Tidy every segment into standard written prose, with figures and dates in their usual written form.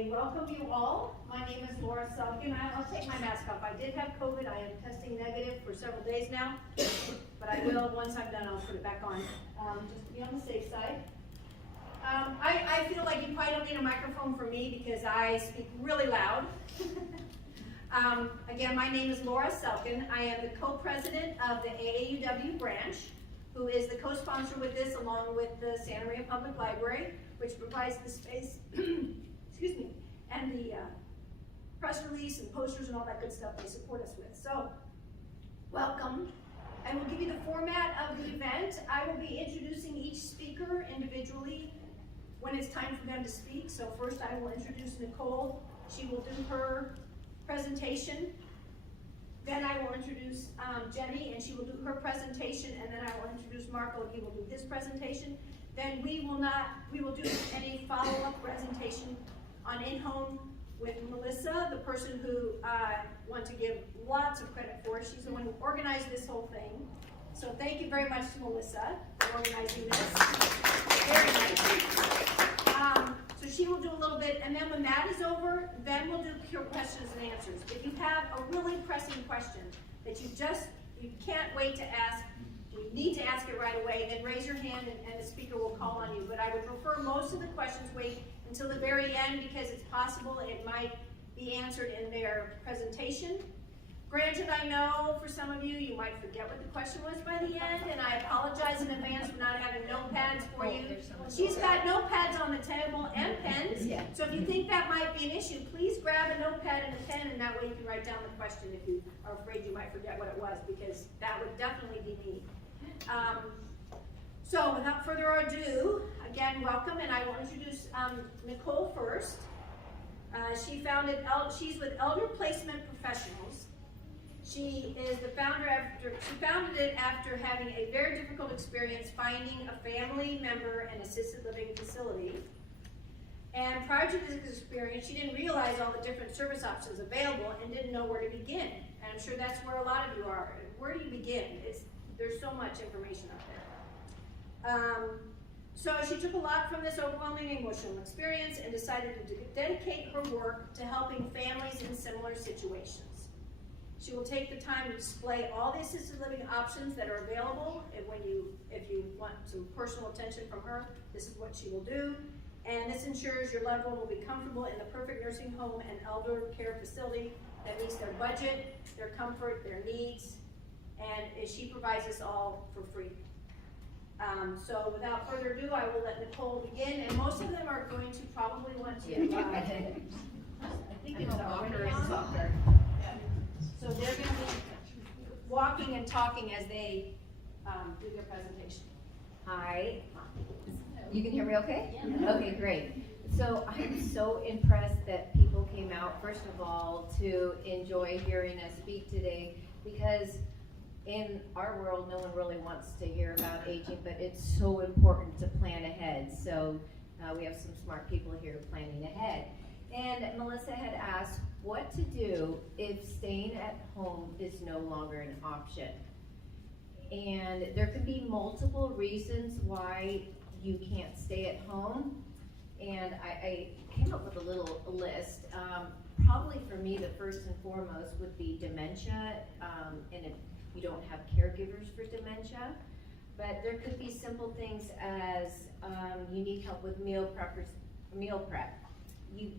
I welcome you all. My name is Laura Selkin. I'll take my mask off. I did have COVID. I am testing negative for several days now, but I will, once I'm done, I'll put it back on, just to be on the safe side. I feel like you probably don't need a microphone for me because I speak really loud. Again, my name is Laura Selkin. I am the co-president of the AAUW branch, who is the co-sponsor with this along with the Santa Maria Public Library, which provides the space, excuse me, and the press release and posters and all that good stuff they support us with. So, welcome. I will give you the format of the event. I will be introducing each speaker individually when it's time for them to speak. So first I will introduce Nicole. She will do her presentation. Then I will introduce Jenny, and she will do her presentation, and then I will introduce Marco, and he will do his presentation. Then we will do any follow-up presentation on in-home with Melissa, the person who I want to give lots of credit for. She's the one who organized this whole thing. So thank you very much to Melissa for organizing this. Very nice. So she will do a little bit, and then when that is over, then we'll do pure questions and answers. If you have a really pressing question that you can't wait to ask, you need to ask it right away, then raise your hand and the speaker will call on you. But I would prefer most of the questions wait until the very end because it's possible it might be answered in their presentation. Granted, I know for some of you, you might forget what the question was by the end, and I apologize in advance for not having notepads for you. She's got notepads on the table and pens, so if you think that might be an issue, please grab a notepad and a pen, and that way you can write down the question if you are afraid you might forget what it was, because that would definitely be me. So without further ado, again, welcome, and I will introduce Nicole first. She's with Elder Placement Professionals. She is the she founded it after having a very difficult experience finding a family member in an assisted living facility. And prior to this experience, she didn't realize all the different service options available and didn't know where to begin. And I'm sure that's where a lot of you are. Where do you begin? There's so much information out there. So she took a lot from this overwhelming emotional experience and decided to dedicate her work to helping families in similar situations. She will take the time to display all the assisted living options that are available, and if you want some personal attention from her, this is what she will do. And this ensures your loved one will be comfortable in the perfect nursing home and elder care facility that meets their budget, their comfort, their needs, and she provides this all for free. So without further ado, I will let Nicole begin, and most of them are going to probably want to, I think it's already on. So they're going to be walking and talking as they do their presentation. Hi. You can hear me okay? Yeah. Okay, great. So I'm so impressed that people came out, first of all, to enjoy hearing us speak today, because in our world, no one really wants to hear about aging, but it's so important to plan ahead. So we have some smart people here planning ahead. And Melissa had asked what to do if staying at home is no longer an option. And there could be multiple reasons why you can't stay at home. And I came up with a little list. Probably for me, the first and foremost would be dementia, and if you don't have caregivers for dementia. But there could be simple things as you need help with meal prep. You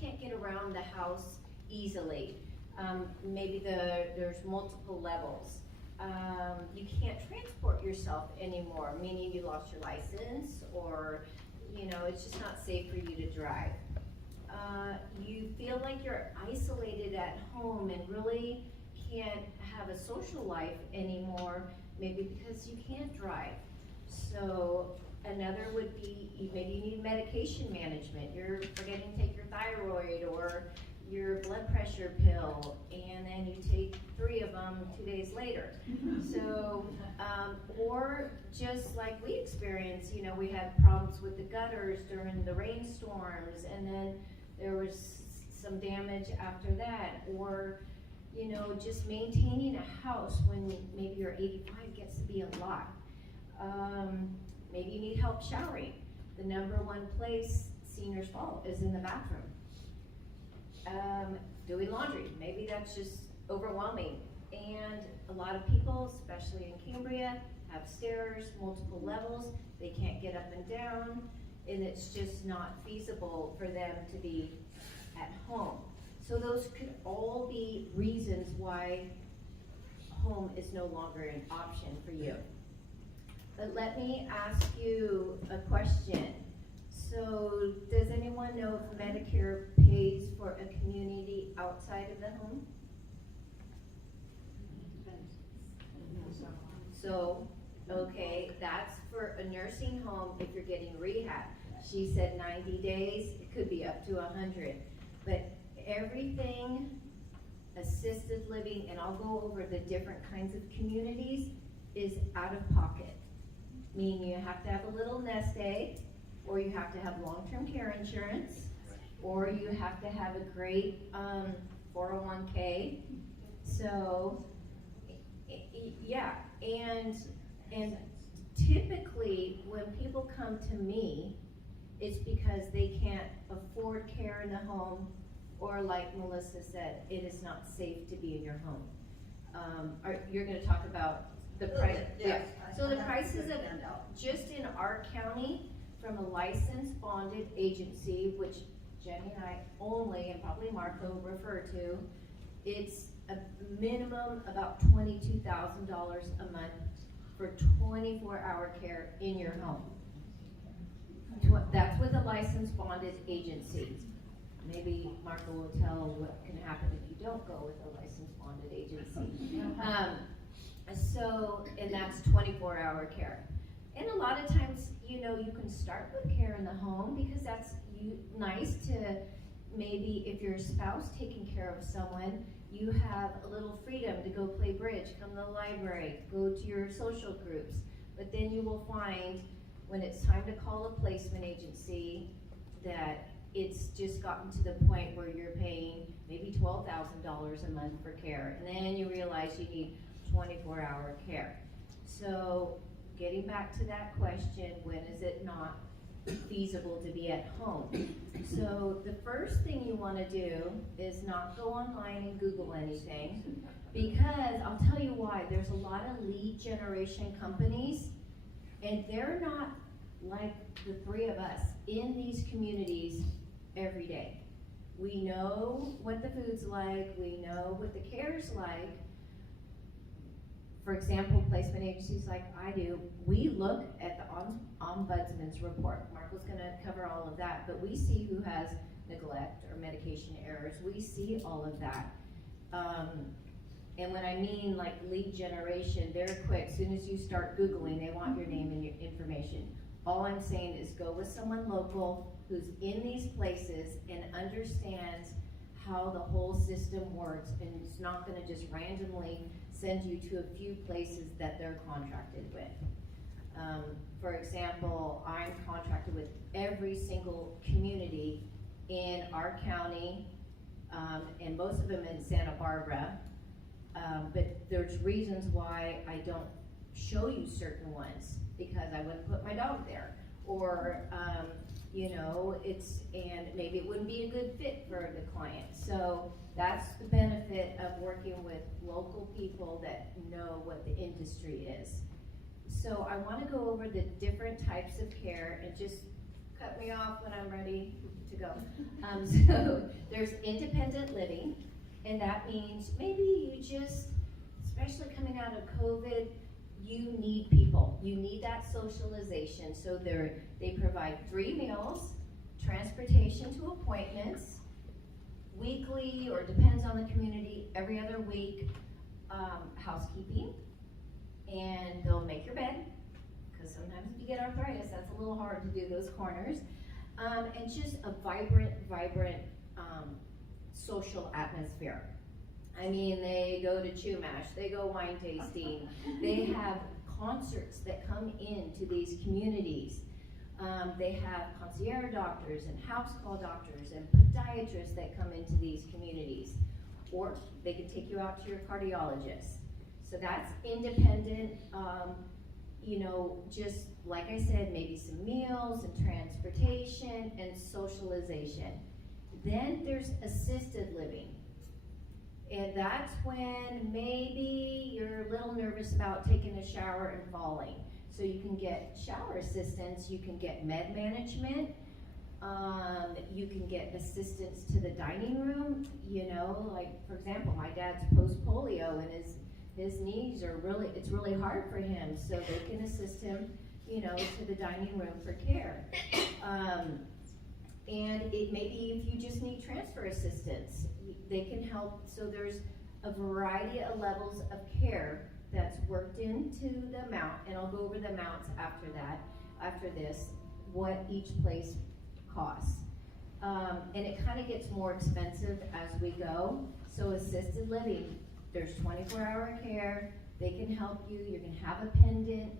can't get around the house easily. Maybe there's multiple levels. You can't transport yourself anymore, meaning you lost your license, or it's just not safe for you to drive. You feel like you're isolated at home and really can't have a social life anymore, maybe because you can't drive. So another would be maybe you need medication management. You're forgetting to take your thyroid or your blood pressure pill, and then you take 3 of them 2 days later. So, or just like we experienced, we had problems with the gutters during the rainstorms, and then there was some damage after that, or just maintaining a house when maybe you're 85 gets to be a lot. Maybe you need help showering. The #1 place seniors fall is in the bathroom. doing laundry. Maybe that's just overwhelming. And a lot of people, especially in Cambria, have stairs, multiple levels. They can't get up and down, and it's just not feasible for them to be at home. So those could all be reasons why home is no longer an option for you. But let me ask you a question. So does anyone know if Medicare pays for a community outside of the home? So, okay, that's for a nursing home if you're getting rehab. She said 90 days, it could be up to 100. But everything assisted living, and I'll go over the different kinds of communities, is out of pocket. Meaning you have to have a little nest egg, or you have to have long-term care insurance, or you have to have a great 401k. So, yeah, and typically when people come to me, it's because they can't afford care in the home, or like Melissa said, it is not safe to be in your home. You're going to talk about the price. Yes. So the prices of, just in our county, from a licensed bonded agency, which Jenny and I only, and probably Marco, refer to, it's a minimum about $22,000 a month for 24-hour care in your home. That's with a licensed bonded agency. Maybe Marco will tell what can happen if you don't go with a licensed bonded agency. And that's 24-hour care. And a lot of times, you know, you can start with care in the home because that's nice to, maybe if your spouse taking care of someone, you have a little freedom to go play bridge, come to the library, go to your social groups. But then you will find when it's time to call a placement agency that it's just gotten to the point where you're paying maybe $12,000 a month for care. And then you realize you need 24-hour care. So getting back to that question, when is it not feasible to be at home? So the first thing you want to do is not go online and Google anything, because I'll tell you why. There's a lot of lead generation companies, and they're not like the three of us in these communities every day. We know what the food's like, we know what the care's like. For example, placement agencies like I do, we look at the Ombudsman's report. Marco's gonna cover all of that, but we see who has neglect or medication errors. We see all of that. And when I mean like lead generation, they're quick. As soon as you start Googling, they want your name and your information. All I'm saying is go with someone local who's in these places and understands how the whole system works, and it's not gonna just randomly send you to a few places that they're contracted with. For example, I'm contracted with every single community in our county, and most of them in Santa Barbara, but there's reasons why I don't show you certain ones, because I wouldn't put my dog there, or you know, and maybe it wouldn't be a good fit for the client. So that's the benefit of working with local people that know what the industry is. So I want to go over the different types of care, and just cut me off when I'm ready to go. So there's independent living, and that means maybe you just, especially coming out of COVID, you need people. You need that socialization. So they provide 3 meals, transportation to appointments, weekly, or depends on the community, every other week, housekeeping, and they'll make your bed, because sometimes if you get arthritis, that's a little hard to do those corners, and just a vibrant social atmosphere. I mean, they go to Chumash, they go wine tasting, they have concerts that come into these communities. They have concierge doctors and house call doctors and podiatrists that come into these communities. Or they can take you out to your cardiologist. So that's independent, you know, just like I said, maybe some meals and transportation and socialization. Then there's assisted living. And that's when maybe you're a little nervous about taking a shower and falling. So you can get shower assistance, you can get med management, you can get assistance to the dining room, you know, like for example, my dad's post-polio and his knees are it's really hard for him, so they can assist him, you know, to the dining room for care. And it maybe if you just need transfer assistance, they can help. So there's a variety of levels of care that's worked into the amount, and I'll go over the amounts after this, what each place costs. And it kind of gets more expensive as we go. So assisted living, there's 24-hour care, they can help you, you can have a pendant.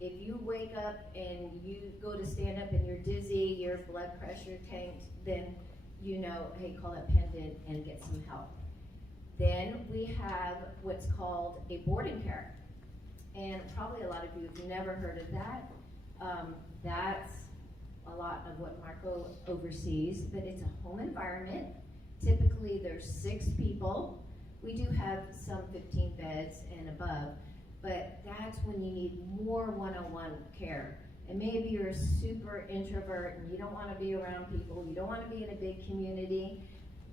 If you wake up and you go to stand up and you're dizzy, your blood pressure tanked, then you know, hey, call that pendant and get some help. Then we have what's called a boarding care. And probably a lot of you have never heard of that. That's a lot of what Marco oversees, but it's a home environment. Typically there's 6 people. We do have some 15 beds and above, but that's when you need more one-on-one care. And maybe you're a super introvert and you don't want to be around people, you don't want to be in a big community,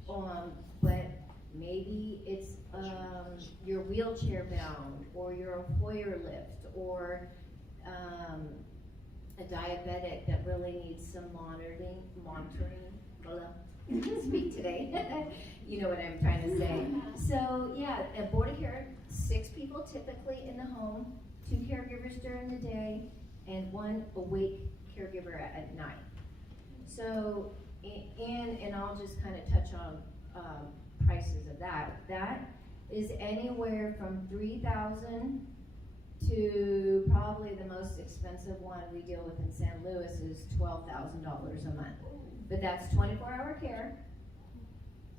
but maybe it's you're wheelchair bound, or you're a Hoyer lift, or a diabetic that really needs some monitoring. Speak today. You know what I'm trying to say. So yeah, a boarding care, 6 people typically in the home, 2 caregivers during the day, and 1 awake caregiver at night. So, and I'll just kind of touch on prices of that. That is anywhere from $3,000 to probably the most expensive one we deal with in San Luis is $12,000 a month. But that's 24-hour care.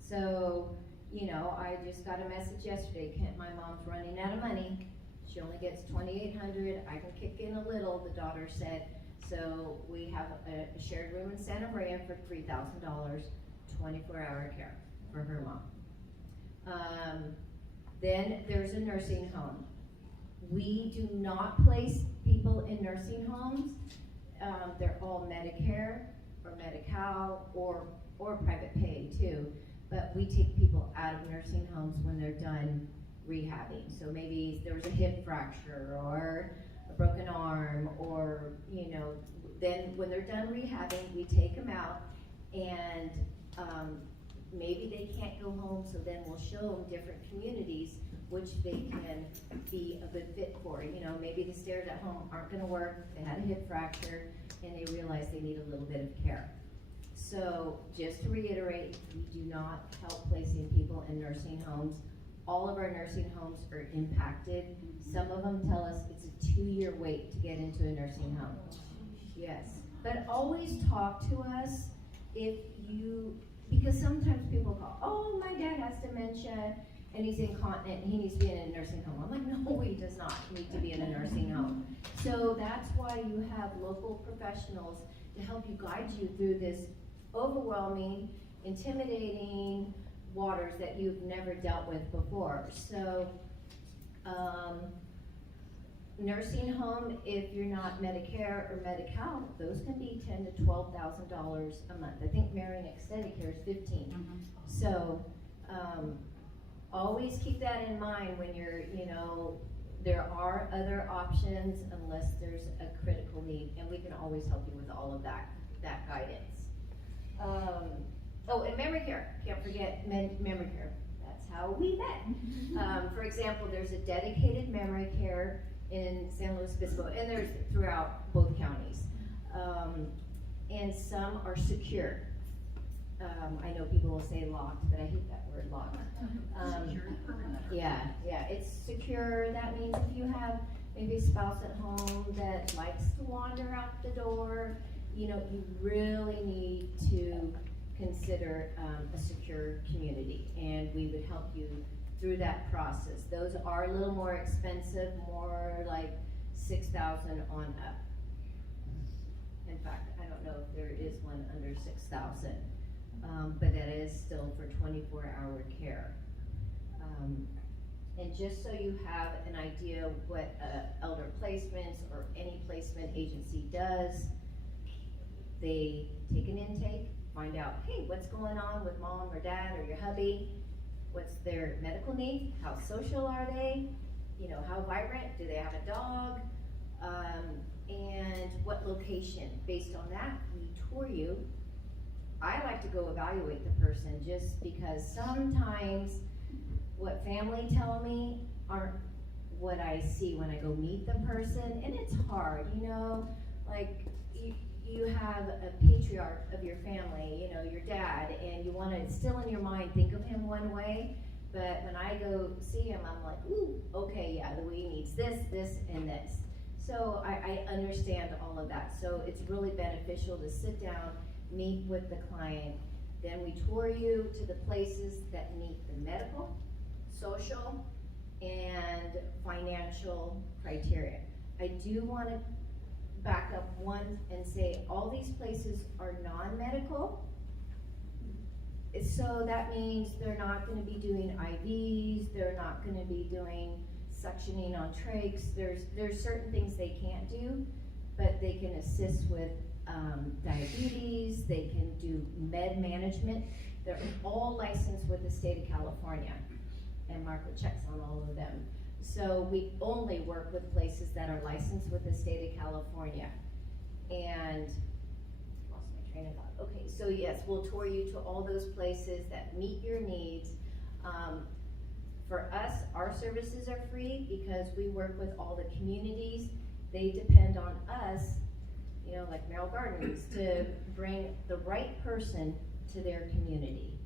So, you know, I just got a message yesterday, my mom's running out of money. She only gets $2,800. I can kick in a little, the daughter said. So we have a shared room in Santa Maria for $3,000, 24-hour care for her mom. Then there's a nursing home. We do not place people in nursing homes. They're all Medicare or Medi-Cal or private pay too. But we take people out of nursing homes when they're done rehabbing. So maybe there was a hip fracture or a broken arm, or, you know, then when they're done rehabbing, we take them out, and maybe they can't go home, so then we'll show them different communities which they can be a good fit for. You know, maybe the stairs at home aren't gonna work, they had a hip fracture, and they realize they need a little bit of care. So just to reiterate, we do not help placing people in nursing homes. All of our nursing homes are impacted. Some of them tell us it's a 2-year wait to get into a nursing home. Yes, but always talk to us because sometimes people call, oh, my dad has dementia and he's incontinent and he needs to be in a nursing home. I'm like, no, he does not need to be in a nursing home. So that's why you have local professionals to help you guide you through this overwhelming, intimidating waters that you've never dealt with before. So nursing home, if you're not Medicare or Medi-Cal, those can be $10,000 to $12,000 a month. I think Marion Extended Care is $15,000. So always keep that in mind when you're, you know, there are other options unless there's a critical need, and we can always help you with all of that guidance. Oh, and memory care, can't forget memory care. That's how we met. For example, there's a dedicated memory care in San Luis Obispo, and there's throughout both counties. And some are secure. I know people will say locked, but I hate that word, locked. Yeah, it's secure. That means if you have maybe a spouse at home that likes to wander out the door, you know, you really need to consider a secure community, and we would help you through that process. Those are a little more expensive, more like $6,000 on up. In fact, I don't know if there is one under $6,000. but that is still for 24-hour care. And just so you have an idea what elder placements or any placement agency does, they take an intake, find out, hey, what's going on with mom or dad or your hubby? What's their medical need? How social are they? You know, how vibrant? Do they have a dog? And what location? Based on that, we tour you. I like to go evaluate the person just because sometimes what family tell me aren't what I see when I go meet the person, and it's hard, you know, like you have a patriarch of your family, you know, your dad, and you want to still in your mind think of him one way, but when I go see him, I'm like, ooh, okay, yeah, the way he needs this, this, and this. So I understand all of that. So it's really beneficial to sit down, meet with the client, then we tour you to the places that meet the medical, social, and financial criteria. I do want to back up one and say all these places are non-medical. So that means they're not going to be doing IVs, they're not going to be doing suctioning on trachs. There's certain things they can't do, but they can assist with diabetes, they can do med management. They're all licensed with the state of California, and Marco checks on all of them. So we only work with places that are licensed with the state of California. And lost my train of thought. Okay, so yes, we'll tour you to all those places that meet your needs. For us, our services are free because we work with all the communities. They depend on us, you know, like Merrill Gardens, to bring the right person to their community.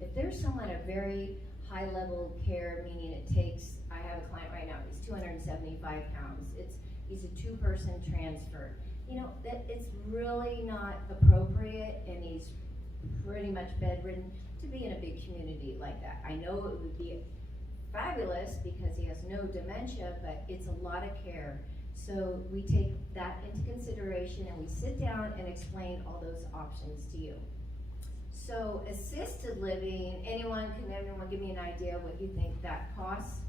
If there's someone at very high level of care, meaning it takes, I have a client right now, he's 275 pounds. He's a 2-person transfer. You know, that it's really not appropriate, and he's pretty much bedridden to be in a big community like that. I know it would be fabulous because he has no dementia, but it's a lot of care. So we take that into consideration and we sit down and explain all those options to you. So assisted living, everyone give me an idea what you think that costs?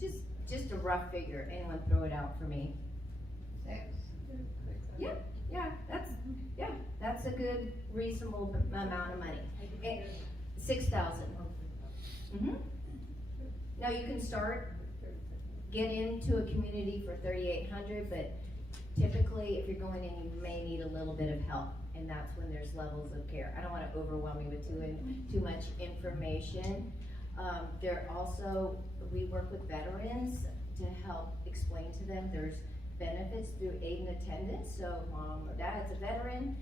Just a rough figure. Anyone throw it out for me? 6. Yeah, that's a good, reasonable amount of money. 6,000. Mm-hmm. Now you can get into a community for 3,800, but typically if you're going in, you may need a little bit of help, and that's when there's levels of care. I don't want to overwhelm you with too much information. We work with veterans to help explain to them there's benefits through aid and attendance. So mom or dad's a veteran,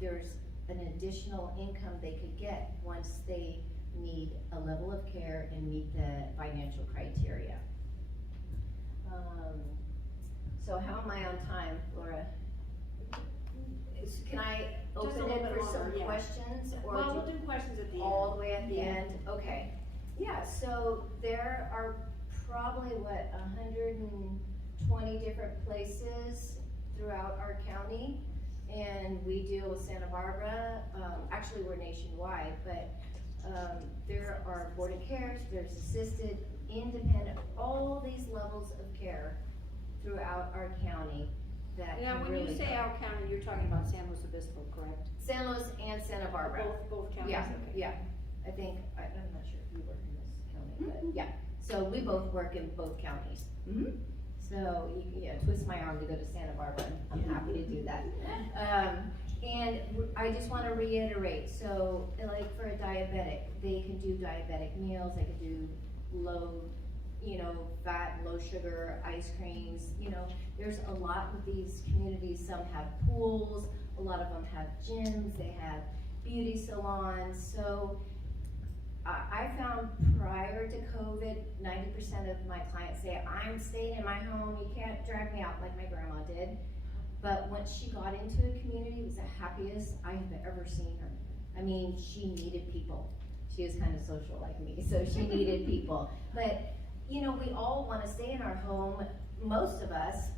there's an additional income they could get once they need a level of care and meet the financial criteria. So how am I on time, Laura? Can I open it for some questions? Or well, we'll do questions at the end. All the way at the end? Okay. Yeah, so there are probably, 120 different places throughout our county, and we deal with Santa Barbara. Actually, we're nationwide, but there are boarded cares, there's assisted, independent, all these levels of care throughout our county that Now, can when really you say help. our county, you're talking about San Luis Obispo, correct? San Luis and Santa Barbara. Both counties? Yeah, Okay. yeah. I think, I'm not sure if you work in this county, but yeah. So we both work in both counties. Mm-hmm. So you can twist my arm to go to Santa Barbara. I'm happy to do that. And I just want to reiterate, so like for a diabetic, they can do diabetic meals, they can do low, fat, low sugar, ice creams, there's a lot with these communities. Some have pools, a lot of them have gyms, they have beauty salons. So I found prior to COVID, 90% of my clients say, I'm staying in my home, you can't drag me out like my grandma did. But once she got into a community, it was the happiest I have ever seen her. I mean, she needed people. She was kind of social like me, so she needed people. But, we all want to stay in our home most of us,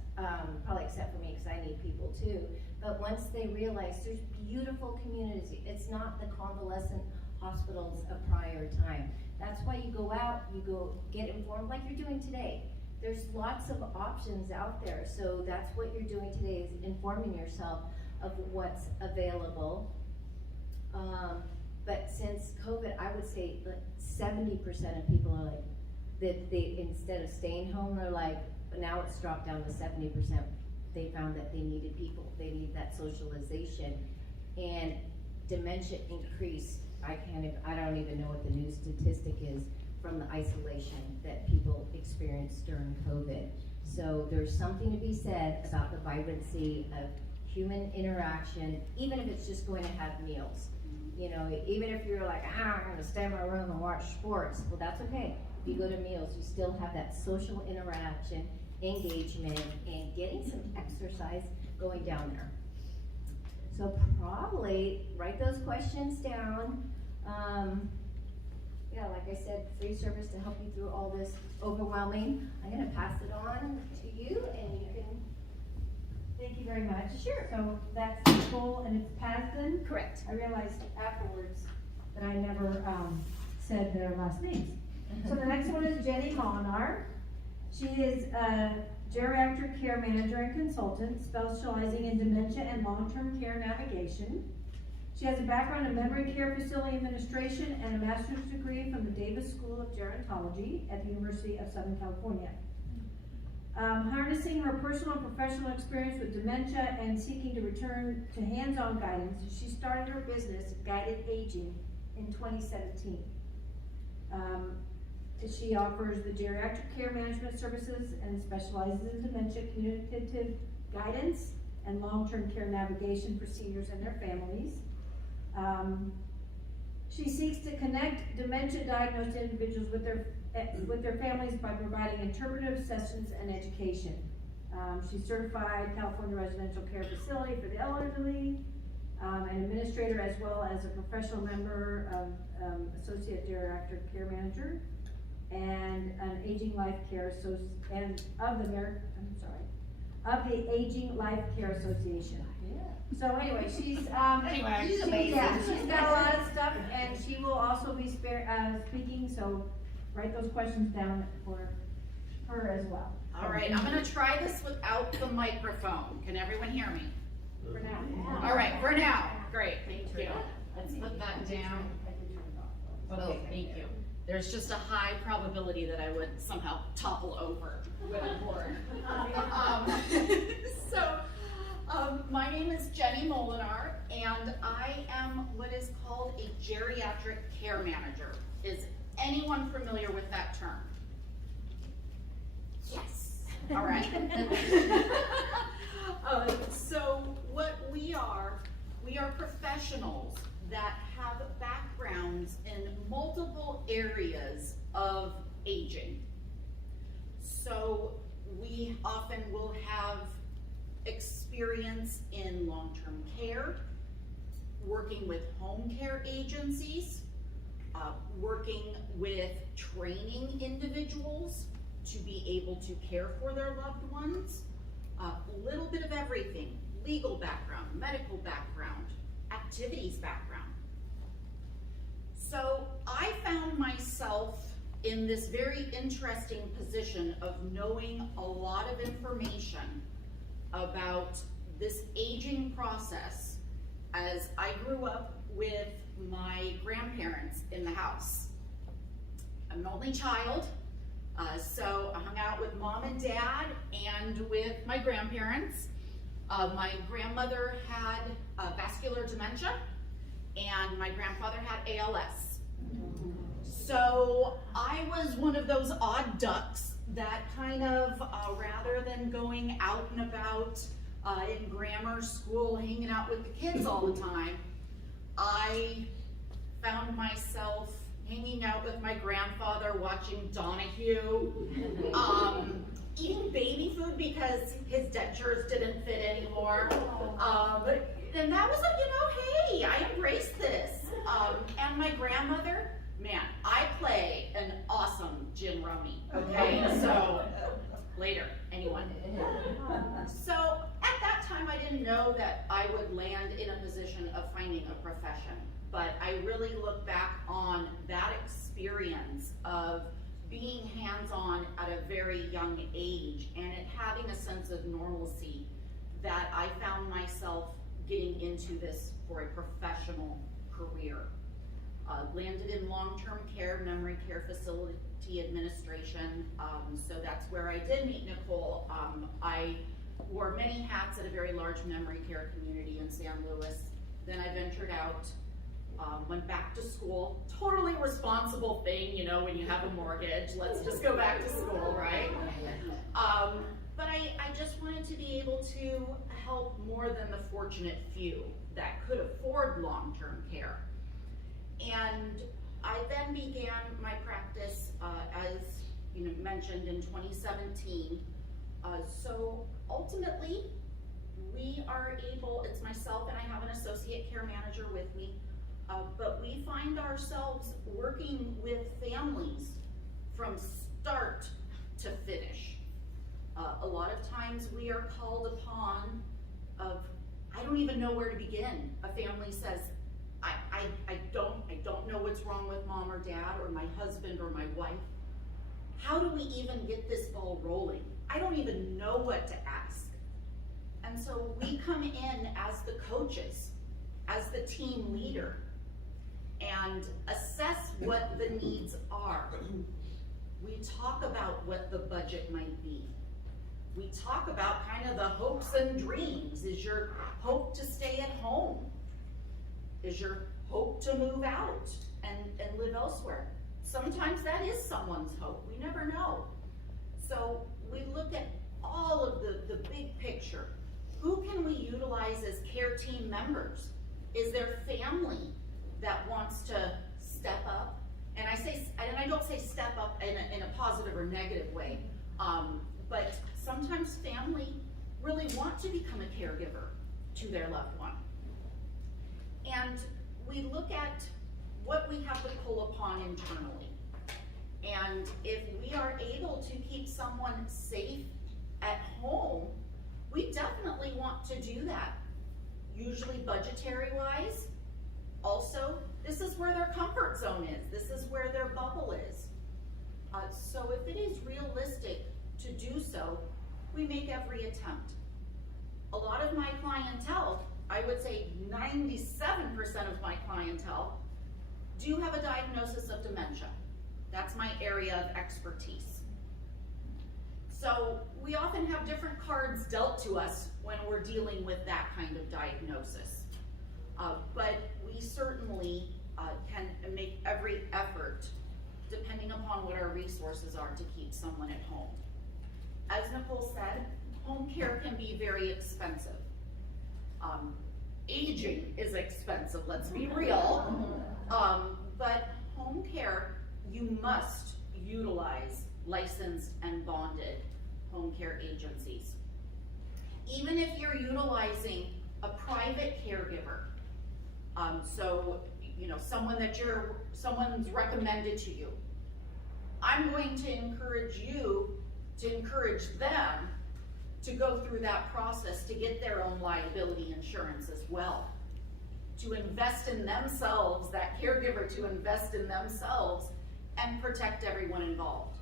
probably except for me, because I need people too, but once they realize there's beautiful communities, it's not the convalescent hospitals of prior time. That's why you go out, you go get informed like you're doing today. There's lots of options out there, so that's what you're doing today, is informing yourself of what's available. But since COVID, I would say like 70% of people are like, that they, instead of staying home, they're like, but now it's dropped down to 70%. They found that they needed people, they need that socialization, and dementia increased. I don't even know what the new statistic is from the isolation that people experienced during COVID. So there's something to be said about the vibrancy of human interaction, even if it's just going to have meals. You know, even if you're like, I'm gonna stay in my room and watch sports, well, that's okay. If you go to meals, you still have that social interaction, engagement, and getting some exercise going down there. So probably write those questions down. Yeah, like I said, free service to help you through all this overwhelming. I'm gonna pass it on to you, and you can. Thank you very much. Sure. So that's the goal, and it's Pasden. Correct. I realized afterwards that I never said their last names. So the next one is Jenny Molinar. She is a geriatric care manager and consultant specializing in dementia and long-term care navigation. She has a background in memory care facility administration and a master's degree from the Davis School of Gerontology at the University of Southern California. Harnessing her personal and professional experience with dementia and seeking to return to hands-on guidance, she started her business, Guided Aging, in 2017. She offers the geriatric care management services and specializes in dementia communicative guidance and long-term care navigation for seniors and their families. She seeks to connect dementia-diagnosed individuals with their families by providing interpretive sessions and education. She's certified California Residential Care Facility for the elderly, an administrator as well as a professional member of Associate Geriatric Care Manager, and an Aging Life Care of the Aging Life Care Association. So anyway, she's She's amazing. she's got a lot of stuff, and she will also be speaking. So write those questions down for her as well. All right, I'm gonna try this without the microphone. Can everyone hear me? For now. All right, for now. Great, thank you. Let's put that down. Okay, thank you. There's just a high probability that I would somehow topple over with a board. My name is Jenny Molinar, and I am what is called a geriatric care manager. Is anyone familiar with that term? Yes. All right. So what we are professionals that have backgrounds in multiple areas of aging. So we often will have experience in long-term care, working with home care agencies, working with training individuals to be able to care for their loved ones, a little bit of everything, legal background, medical background, activities background. So I found myself in this very interesting position of knowing a lot of information about this aging process as I grew up with my grandparents in the house. I'm an only child, so I hung out with mom and dad and with my grandparents. My grandmother had vascular dementia, and my grandfather had ALS. So I was one of those odd ducks that kind of, rather than going out and about in grammar school, hanging out with the kids all the time, I found myself hanging out with my grandfather, watching Donahue, eating baby food because his dentures didn't fit anymore. And that was like, hey, I embraced this. And my grandmother, man, I play an awesome gin rummy, okay? So, later, anyway. anyone. So at that time, I didn't know that I would land in a position of finding a profession, but I really look back on that experience of being hands-on at a very young age and it having a sense of normalcy that I found myself getting into this for a professional career. Landed in long-term care, memory care facility administration, so that's where I did meet Nicole. I wore many hats at a very large memory care community in San Luis. Then I ventured out, went back to school, totally responsible thing, you know, when you have a mortgage, let's just go back to school, right? But I just wanted to be able to help more than the fortunate few that could afford long-term care. And I then began my practice, as you know, mentioned in 2017. So ultimately, we are able, it's myself and I have an associate care manager with me, but we find ourselves working with families from start to finish. A lot of times we are called upon I don't even know where to begin. A family says, I don't know what's wrong with mom or dad or my husband or my wife. How do we even get this ball rolling? I don't even know what to ask. And so we come in as the coaches, as the team leader, and assess what the needs are. We talk about what the budget might be. We talk about kind of the hopes and dreams. Is your hope to stay at home? Is your hope to move out and live elsewhere? Sometimes that is someone's hope. We never know. So we look at all of the big picture. Who can we utilize as care team members? Is there family that wants to step up? And I don't say step up in a positive or negative way, but sometimes family really want to become a caregiver to their loved one. And we look at what we have to pull upon internally. And if we are able to keep someone safe at home, we definitely want to do that. Usually budgetary wise. Also, this is where their comfort zone is. This is where their bubble is. So if it is realistic to do so, we make every attempt. A lot of my clientele, I would say 97% of my clientele, do have a diagnosis of dementia. That's my area of expertise. So we often have different cards dealt to us when we're dealing with that kind of diagnosis. But we certainly can make every effort, depending upon what our resources are, to keep someone at home. As Nicole said, home care can be very expensive. Aging is expensive, let's be real. But home care, you must utilize licensed and bonded home care agencies. Even if you're utilizing a private caregiver, so you know, someone's recommended to you, I'm going to encourage you to encourage them to go through that process to get their own liability insurance as well. To invest in themselves, that caregiver to invest in themselves and protect everyone involved.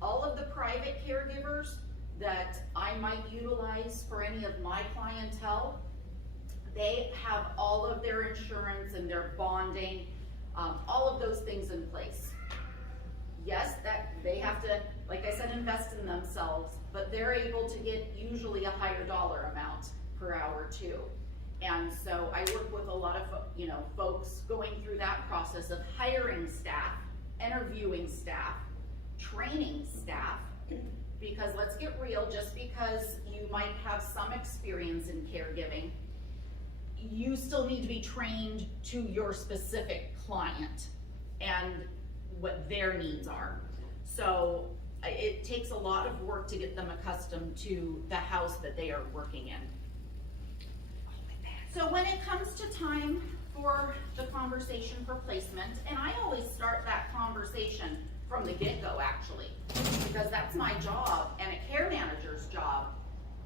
All of the private caregivers that I might utilize for any of my clientele, they have all of their insurance and their bonding, all of those things in place. Yes, that they have to, like I said, invest in themselves, but they're able to get usually a higher dollar amount per hour too. And so I work with a lot of folks going through that process of hiring staff, interviewing staff, training staff, because let's get real, just because you might have some experience in caregiving, you still need to be trained to your specific client and what their needs are. So it takes a lot of work to get them accustomed to the house that they are working in. So when it comes to time for the conversation for placement, and I always start that conversation from the get-go, actually, because that's my job and a care manager's job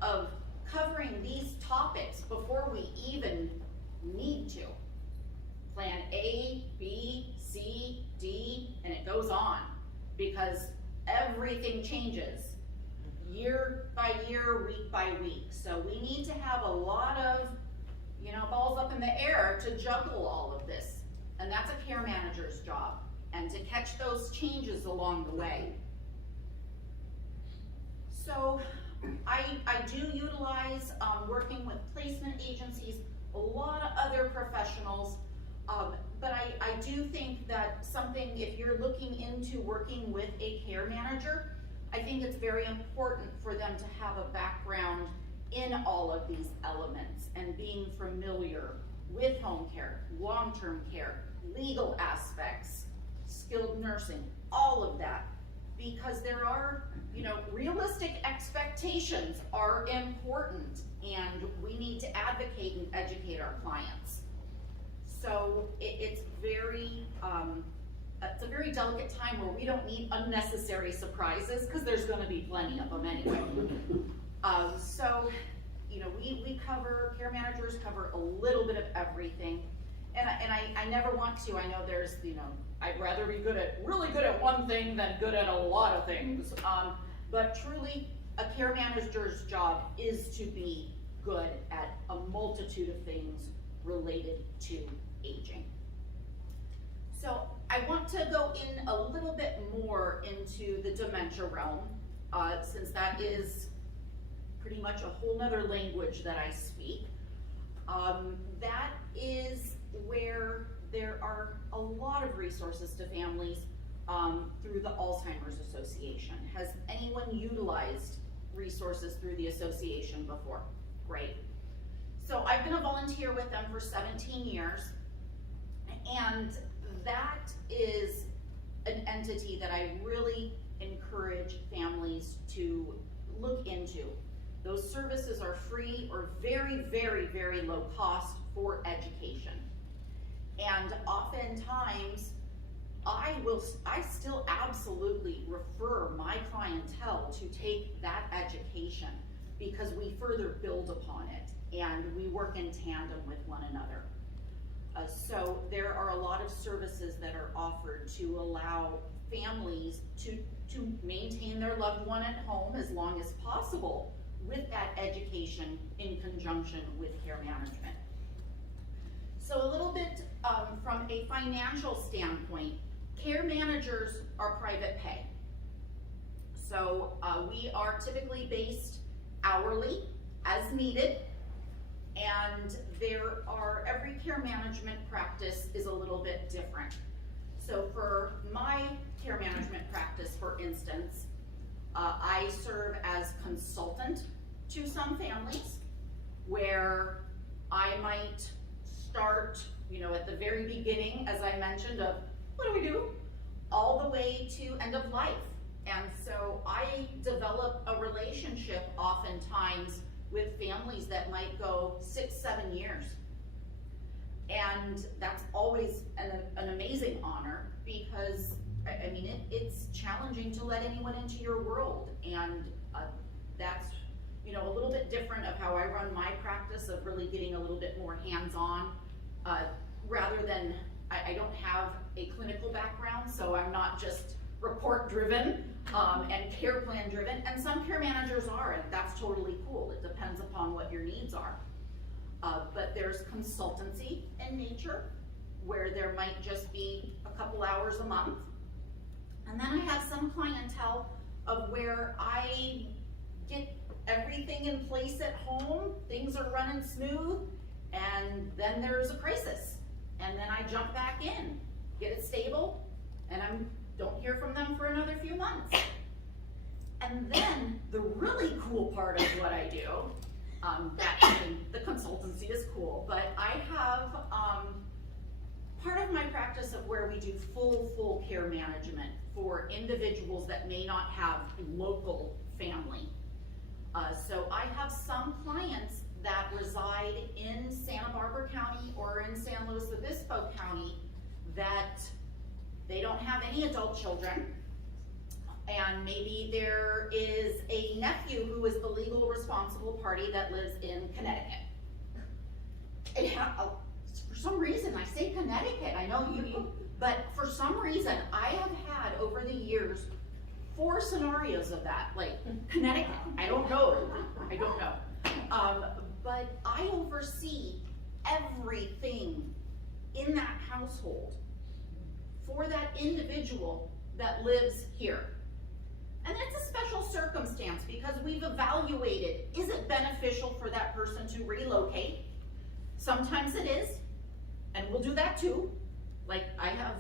of covering these topics before we even need to. Plan A, B, C, D, and it goes on, because everything changes year by year, week by week. So we need to have a lot of, balls up in the air to juggle all of this. And that's a care manager's job, and to catch those changes along the way. So I do utilize working with placement agencies, a lot of other professionals, but I do think that something, if you're looking into working with a care manager, I think it's very important for them to have a background in all of these elements and being familiar with home care, long-term care, legal aspects, skilled nursing, all of that. Because there are, realistic expectations are important, and we need to advocate and educate our clients. So it's a very delicate time where we don't need unnecessary surprises, because there's gonna be plenty of them anyway. We cover, care managers cover a little bit of everything. And I never want to, I know there's, I'd rather be really good at one thing than good at a lot of things. But truly, a care manager's job is to be good at a multitude of things related to aging. So I want to go in a little bit more into the dementia realm, since that is pretty much a whole nother language that I speak. That is where there are a lot of resources to families through the Alzheimer's Association. Has anyone utilized resources through the association before? Great. So I've been a volunteer with them for 17 years, and that is an entity that I really encourage families to look into. Those services are free or very, very, very low cost for education. And oftentimes, I still absolutely refer my clientele to take that education, because we further build upon it and we work in tandem with one another. So there are a lot of services that are offered to allow families to maintain their loved one at home as long as possible, with that education in conjunction with care management. So a little bit from a financial standpoint, care managers are private pay. So we are typically based hourly as needed, and every care management practice is a little bit different. So for my care management practice, for instance, I serve as consultant to some families, where I might start, at the very beginning, as I mentioned, of what do we do, all the way to end of life. And so I develop a relationship oftentimes with families that might go 6-7 years. And that's always an amazing honor, because it's challenging to let anyone into your world, and that's a little bit different of how I run my practice, of really getting a little bit more hands-on, rather than, I don't have a clinical background, so I'm not just report-driven and care plan-driven, and some care managers are, and that's totally cool. It depends upon what your needs are. But there's consultancy in nature, where there might just be a couple hours a month. And then I have some clientele of where I get everything in place at home, things are running smooth, and then there's a crisis. And then I jump back in, get it stable, and I don't hear from them for another few months. And then the really cool part of what I do, the consultancy is cool, but I have part of my practice of where we do full care management for individuals that may not have local family. So I have some clients that reside in Santa Barbara County or in San Luis Obispo County that they don't have any adult children, And maybe there is a nephew who is the legal responsible party that lives in Connecticut. For some reason, I say Connecticut, I know but for some reason, I have had over the years 4 scenarios of that, like Connecticut, I don't know. But I oversee everything in that household for that individual that lives here. And that's a special circumstance because we've evaluated, is it beneficial for that person to relocate? Sometimes it is, and we'll do that too. Like I have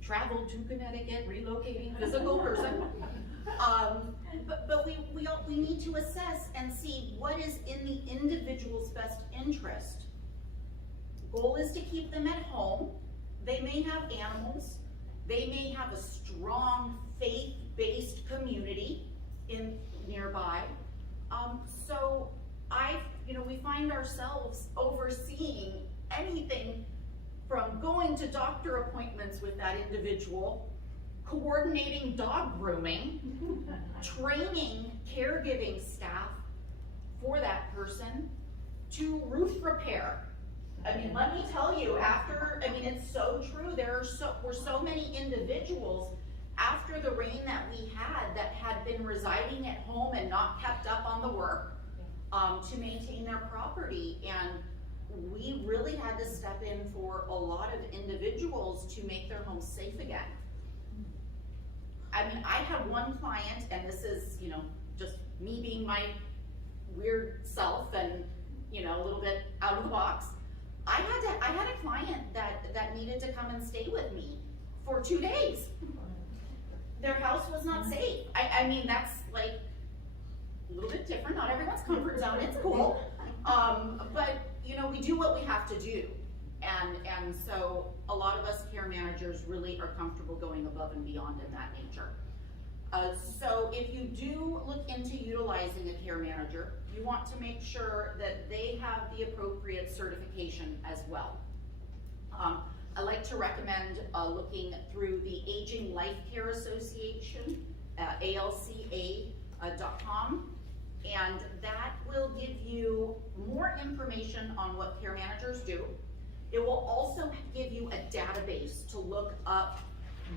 traveled to Connecticut, relocating physical person. But we need to assess and see what is in the individual's best interest. Goal is to keep them at home. They may have animals. They may have a strong faith-based community in nearby. So we find ourselves overseeing anything from going to doctor appointments with that individual, coordinating dog grooming, training caregiving staff for that person, to roof repair. I mean, let me tell you, it's so true. Were so many individuals after the rain that we had been residing at home and not kept up on the work to maintain their property. And we really had to step in for a lot of individuals to make their homes safe again. I mean, I had one client, and this is, just me being my weird self and, a little bit out of the box. I had a client that needed to come and stay with me for 2 days. Their house was not safe. I mean, that's like a little bit different. Not everyone's comfort zone. It's cool. But we do what we have to do. And so a lot of us care managers really are comfortable going above and beyond in that nature. So if you do look into utilizing a care manager, you want to make sure that they have the appropriate certification as well. I like to recommend looking through the Aging Life Care Association, ALCA.com, and that will give you more information on what care managers do. It will also give you a database to look up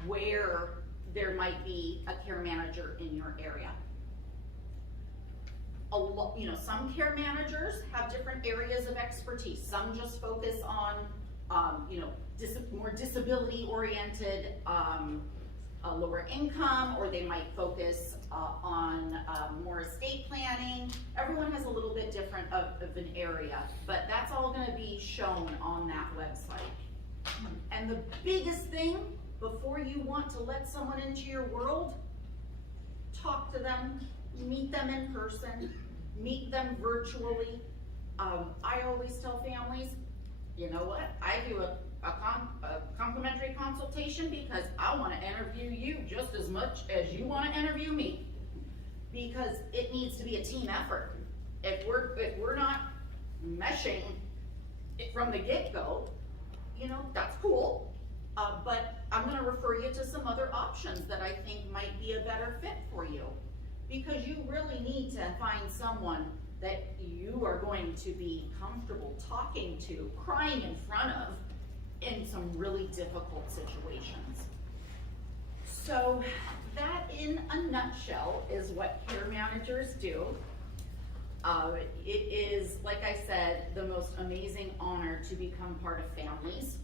where there might be a care manager in your area. Some care managers have different areas of expertise. Some just focus on, more disability-oriented, lower income, or they might focus on more estate planning. Everyone has a little bit different of an area, but that's all going to be shown on that website. And the biggest thing, before you want to let someone into your world, talk to them, meet them in person, meet them virtually. I always tell families, you know what, I do a complimentary consultation because I want to interview you just as much as you want to interview me, because it needs to be a team effort. If we're not meshing it from the get-go, that's cool. But I'm going to refer you to some other options that I think might be a better fit for you, because you really need to find someone that you are going to be comfortable talking to, crying in front of, in some really difficult situations. So that, in a nutshell, is what care managers do. It is, like I said, the most amazing honor to become part of families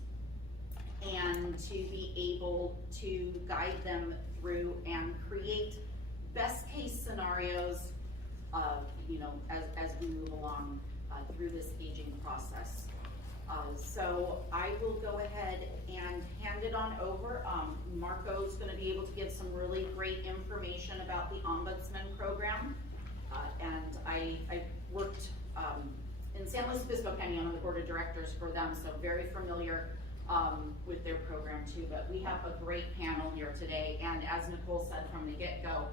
and to be able to guide them through and create best case scenarios, as we move along through this aging process. So I will go ahead and hand it on over. Marco's going to be able to give some really great information about the Ombudsman program. And I worked in San Luis Obispo County on the board of directors for them, so very familiar with their program too. But we have a great panel here today, and as Nicole said from the get-go,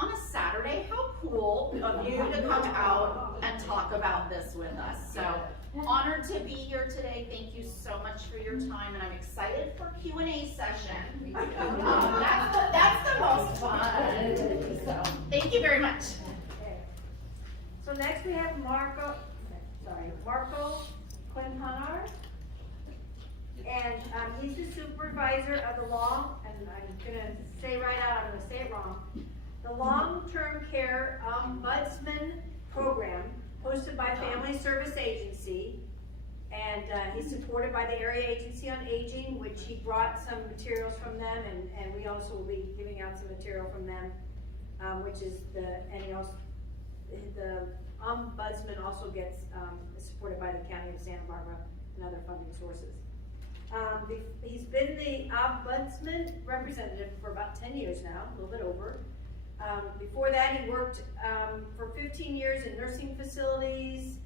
on a Saturday, how cool of you to come out and talk about this with us. So Honored to be here today. Thank you so much for your time, and I'm excited for Q&A session. That's the most fun. So, thank you very much. Okay. So next we have Marco Quintanar. And he's the supervisor of the and I'm gonna say right out, I'm gonna say it wrong, the Long-Term Care Ombudsman Program hosted by Family Service Agency. And he's supported by the Area Agency on Aging, which he brought some materials from them, and we also will be giving out some material from them, which is the Ombudsman also gets supported by the County of Santa Barbara and other funding sources. He's been the Ombudsman representative for about 10 years now, a little bit over. Before that, he worked for 15 years in nursing facilities,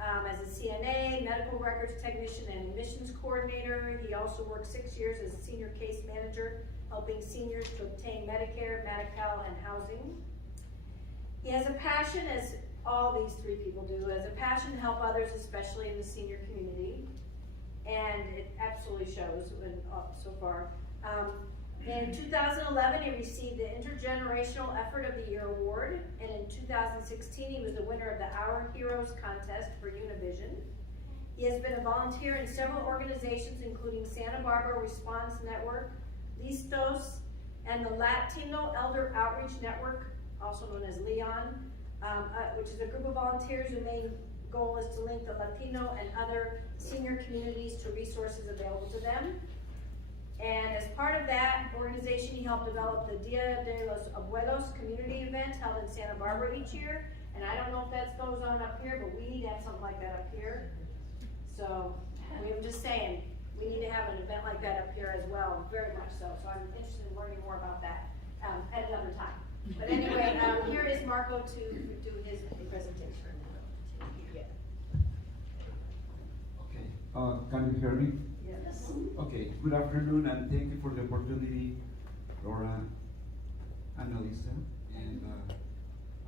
as a CNA, medical records technician, and admissions coordinator. He also worked 6 years as a senior case manager, helping seniors to obtain Medicare, Medi-Cal, and housing. He has a passion, as all these three people do, has a passion to help others, especially in the senior community. And it absolutely shows so far. In 2011, he received the Intergenerational Effort of the Year Award, and in 2016, he was the winner of the Our Heroes contest for Univision. He has been a volunteer in several organizations, including Santa Barbara Response Network, Listos, and the Latino Elder Outreach Network, also known as LEON, which is a group of volunteers whose main goal is to link the Latino and other senior communities to resources available to them. And as part of that organization, he helped develop the Dia de los Abuelos community event held in Santa Barbara each year. And I don't know if that goes on up here, but we need to have something like that up here. So, we were just saying, we need to have an event like that up here as well, very much so. So I'm interested in learning more about that at another time. But anyway, here is Marco to do his presentation. Okay, can you hear me? Yes. Okay, good afternoon, and thank you for the opportunity, Laura and Melissa, and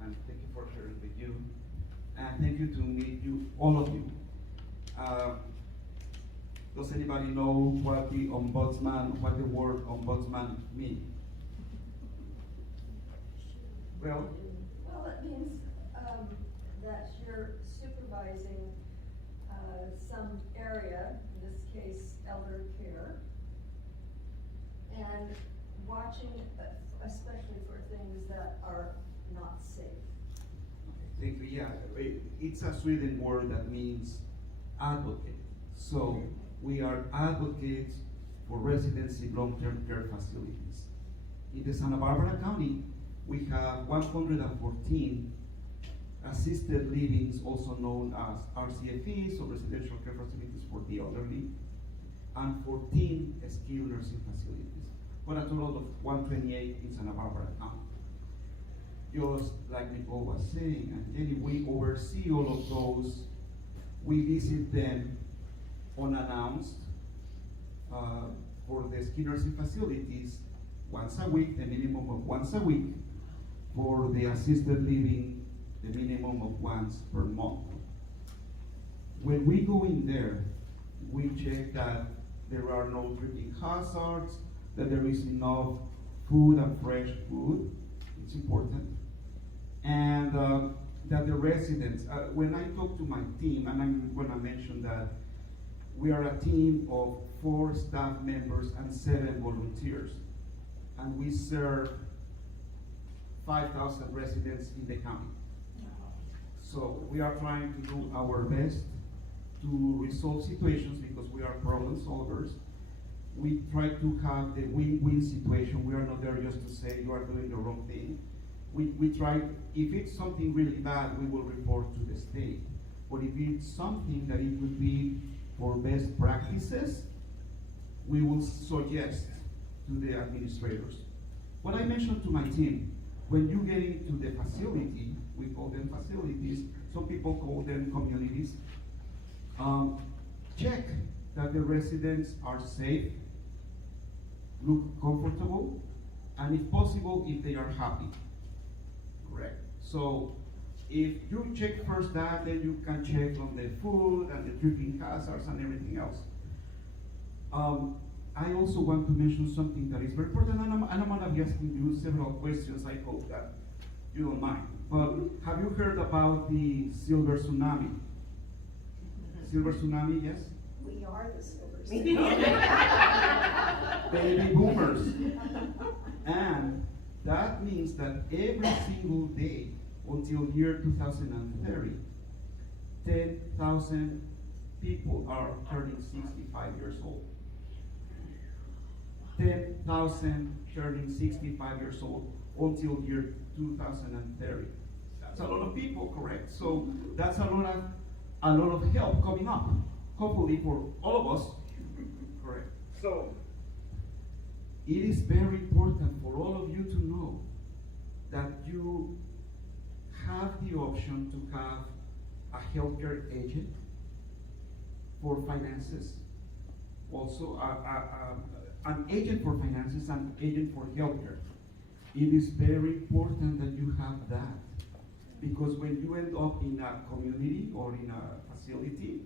thank you for sharing with you, and thank you to meet you, all of you. Does anybody know what the word ombudsman means? Well, it means that you're supervising some area, in this case, elder care, and watching, especially for things that are not safe. thank you. Yeah, it's a Sweden word that means advocate. So we are advocates for residents in long-term care facilities. In the Santa Barbara County, we have 114 assisted livings, also known as RCFEs, or residential care facilities for the elderly, and 14 skilled nursing facilities, for a total of 128 in Santa Barbara County. Just like Nicole was saying, and Jenny, we oversee all of those. We visit them unannounced for the skilled nursing facilities once a week, the minimum of once a week. For the assisted living, the minimum of once per month. When we go in there, we check that there are no dripping hazards, that there is enough food and fresh food, it's important, and that the residents, when I talk to my team, and I'm gonna mention that we are a team of 4 staff members and 7 volunteers, and we serve 5,000 residents in the county. So we are trying to do our best to resolve situations because we are problem solvers. We try to have the win-win situation. We are not there just to say you are doing the wrong thing. We try, if it's something really bad, we will report to the state. But if it's something that it would be for best practices, we will suggest to the administrators. What I mentioned to my team, when you get into the facility, we call them facilities, some people call them communities, check that the residents are safe, look comfortable, and if possible, if they are happy. Correct. So if you check first that, then you can check on the food and the drinking hazards and everything else. I also want to mention something that is very important, and I'm going to be asking you several questions. I hope that you don't mind. But have you heard about the silver tsunami? Silver tsunami, yes? We are the silver. Baby boomers. And that means that every single day until year 2030, 10,000 people are turning 65 years old. 10,000 turning 65 years old until year 2030. That's a lot of people, correct? So that's a lot of help coming up, hopefully for all of us, correct? So it is very important for all of you to know that you have the option to have a healthcare agent for finances, also an agent for finances and agent for healthcare. It is very important that you have that, because when you end up in a community or in a facility,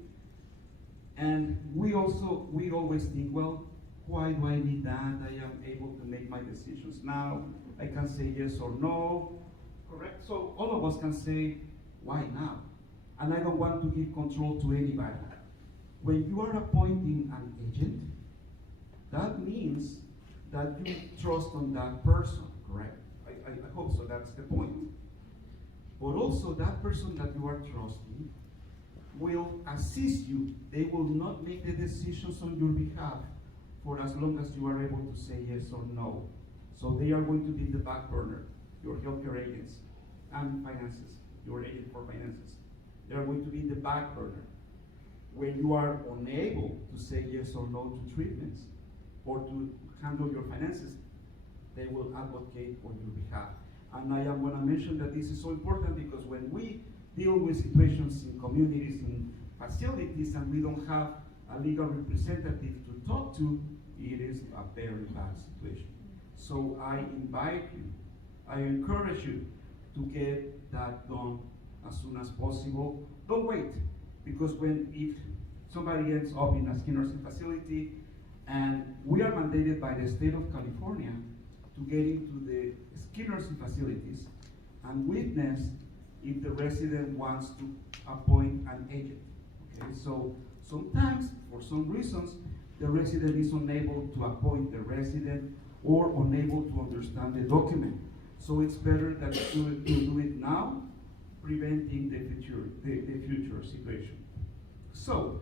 and we always think, well, why do I need that? I am able to make my decisions now. I can say yes or no, correct? So all of us can say, why now? And I don't want to give control to anybody. When you are appointing an agent, that means that you trust on that person, correct? I hope so, that's the point. But also that person that you are trusting will assist you. They will not make the decisions on your behalf for as long as you are able to say yes or no. So they are going to be the back burner, your healthcare agents and finances, your agent for finances. They are going to be the back burner. When you are unable to say yes or no to treatments or to handle your finances, they will advocate on your behalf. And I am going to mention that this is so important because when we deal with situations in communities, in facilities, and we don't have a legal representative to talk to, it is a very bad situation. So I invite you, I encourage you to get that done as soon as possible. Don't wait, because if somebody ends up in a skilled nursing facility, and we are mandated by the state of California to get into the skilled nursing facilities and witness if the resident wants to appoint an agent. Okay, so sometimes, for some reasons, the resident is unable to appoint the resident or unable to understand the document. So it's better that you do it now, preventing the future situation. So,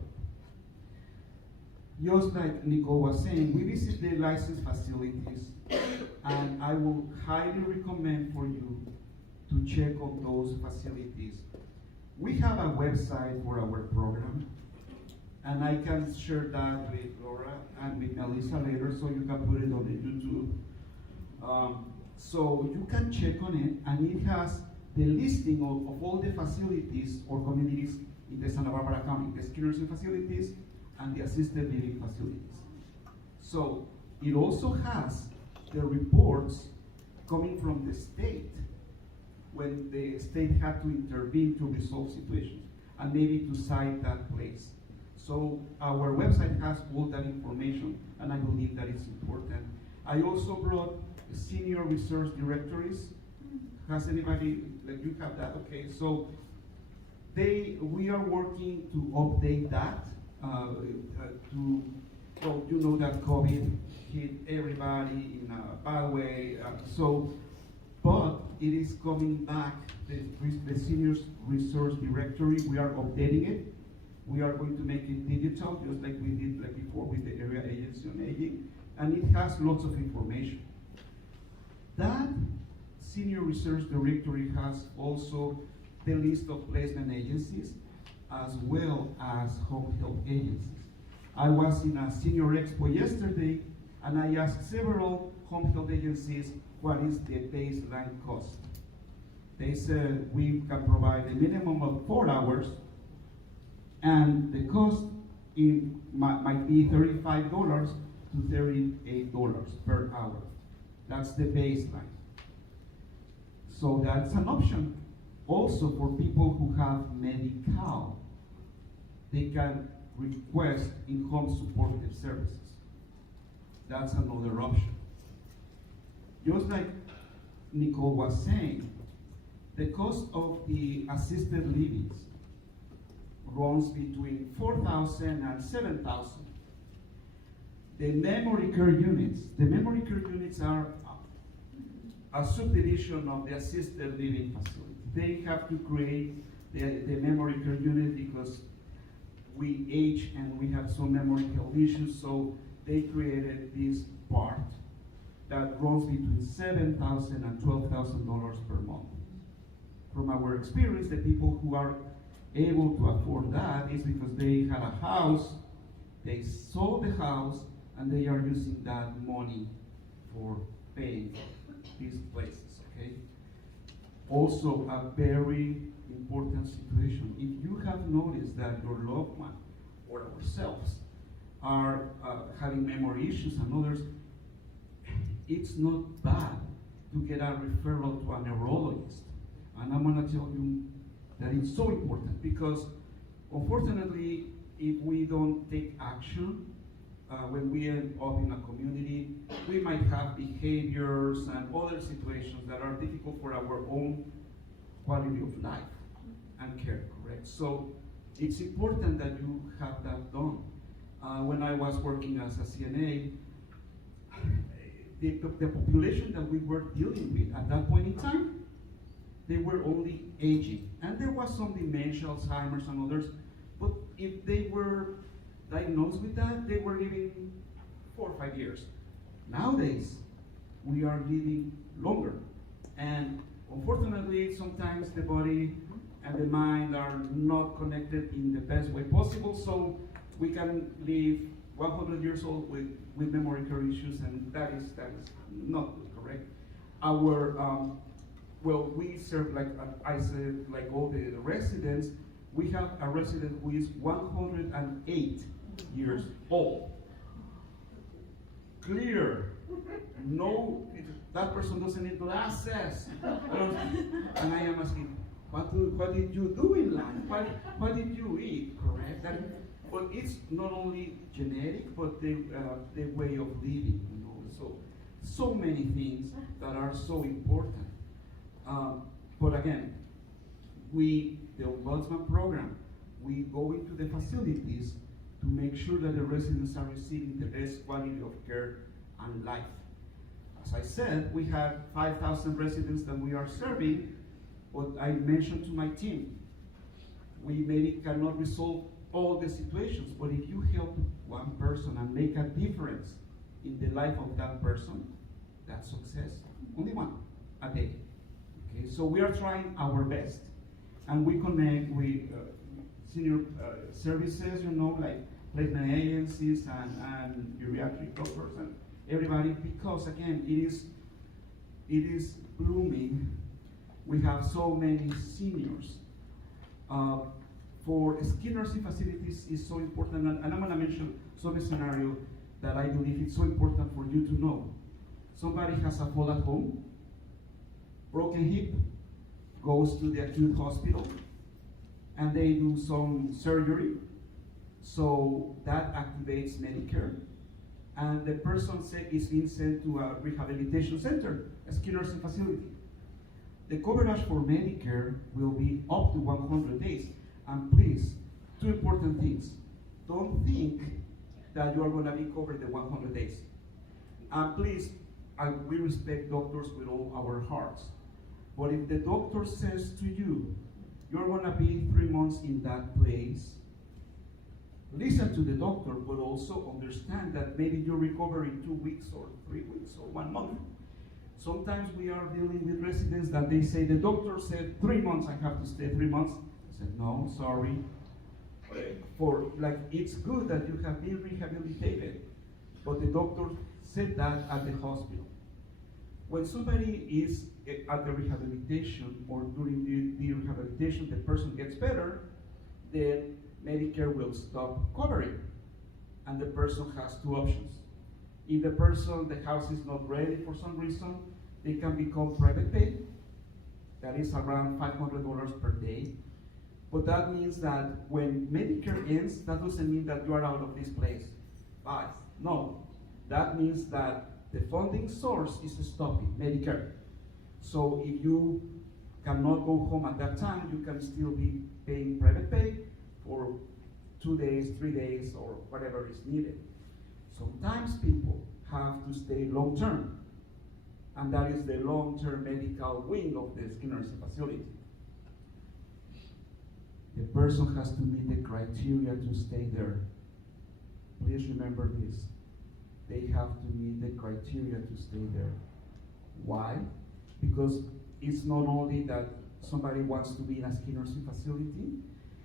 just like Nicole was saying, we visit the licensed facilities, and I will highly recommend for you to check on those facilities. We have a website for our program, and I can share that with Laura and with Melissa later, so you can put it on the YouTube. So you can check on it, and it has the listing of all the facilities or communities in the Santa Barbara County, the skilled nursing facilities and the assisted living facilities. So it also has the reports coming from the state when the state had to intervene to resolve situations and maybe to cite that place. So our website has all that information, and I believe that is important. I also brought senior research directories. Has anybody, like you have that? Okay, so we are working to update that well, you know that COVID hit everybody in a bad way. But it is coming back, the seniors research directory, we are updating it. We are going to make it digital, just like we did before with the Area Agency on Aging, and it has lots of information. That senior research directory has also the list of placement agencies as well as home health agencies. I was in a senior expo yesterday, and I asked several home health agencies what is the baseline cost. They said we can provide a minimum of 4 hours, and the cost might be $35 to $38 per hour. That's the baseline. So that's an option. Also, for people who have Medi-Cal, they can request in-home supportive services. That's another option. Just like Nicole was saying, the cost of the assisted livings runs between $4,000 and $7,000. The memory care units are a subdivision of the assisted living facility. They have to create the memory care unit because we age and we have some memory health issues, so they created this part that runs between $7,000 and $12,000 per month. From our experience, the people who are able to afford that is because they had a house, they sold the house, and they are using that money for paying these places, okay? Also, a very important situation. If you have noticed that your loved one or ourselves are having memory issues and others, it's not bad to get a referral to a neurologist. And I'm gonna tell you that it's so important because unfortunately, if we don't take action, when we end up in a community, we might have behaviors and other situations that are difficult for our own quality of life and care, correct? So it's important that you have that done. When I was working as a CNA, the population that we were dealing with at that point in time, they were only aging. And there was some dementia, Alzheimer's and others, but if they were diagnosed with that, they were living 4 or 5 years. Nowadays, we are living longer. And unfortunately, sometimes the body and the mind are not connected in the best way possible, so we can live 100 years old with memory care issues, and that is not good, correct? Our, well, we serve, like I said, like all the residents. We have a resident who is 108 years old. Clear. No, that person doesn't need glasses. And I am asking, what did you do in life? What did you eat, correct? But it's not only genetic, but the way of living, you know. So many things that are so important. But again, the Ombudsman program, we go into the facilities to make sure that the residents are receiving the best quality of care and life. As I said, we have 5,000 residents that we are serving, but I mentioned to my team, we maybe cannot resolve all the situations, but if you help one person and make a difference in the life of that person, that's success. Only one a day. Okay, so we are trying our best, and we connect with senior services, you know, like placement agencies and geriatric doctors and everybody, because again, it is blooming. We have so many seniors. For skilled nursing facilities is so important, and I'm gonna mention some scenario that I believe it's so important for you to know. Somebody has a fall at home, broken hip, goes to the acute hospital, and they do some surgery, so that activates Medicare, and the person is being sent to a rehabilitation center, a skilled nursing facility. The coverage for Medicare will be up to 100 days. And please, 2 important things. Don't think that you are going to be covered the 100 days. And please, we respect doctors with all our hearts. But if the doctor says to you, you're going to be 3 months in that place, listen to the doctor, but also understand that maybe you recover in 2 weeks or 3 weeks or 1 month. Sometimes we are dealing with residents that they say, the doctor said 3 months, I have to stay 3 months. I said, no, sorry. It's good that you have been rehabilitated, but the doctor said that at the hospital. When somebody is at the rehabilitation or during the rehabilitation, the person gets better, then Medicare will stop covering, and the person has 2 options. If the house is not ready for some reason, they can become private pay, that is around $500 per day. But that means that when Medicare ends, that doesn't mean that you are out of this place. Bye. No. That means that the funding source is stopping Medicare. So if you cannot go home at that time, you can still be paying private pay for 2 days, 3 days, or whatever is needed. Sometimes people have to stay long term, and that is the long-term medical wing of the skilled nursing facility. The person has to meet the criteria to stay there. Please remember this. They have to meet the criteria to stay there. Why? Because it's not only that somebody wants to be in a skilled nursing facility,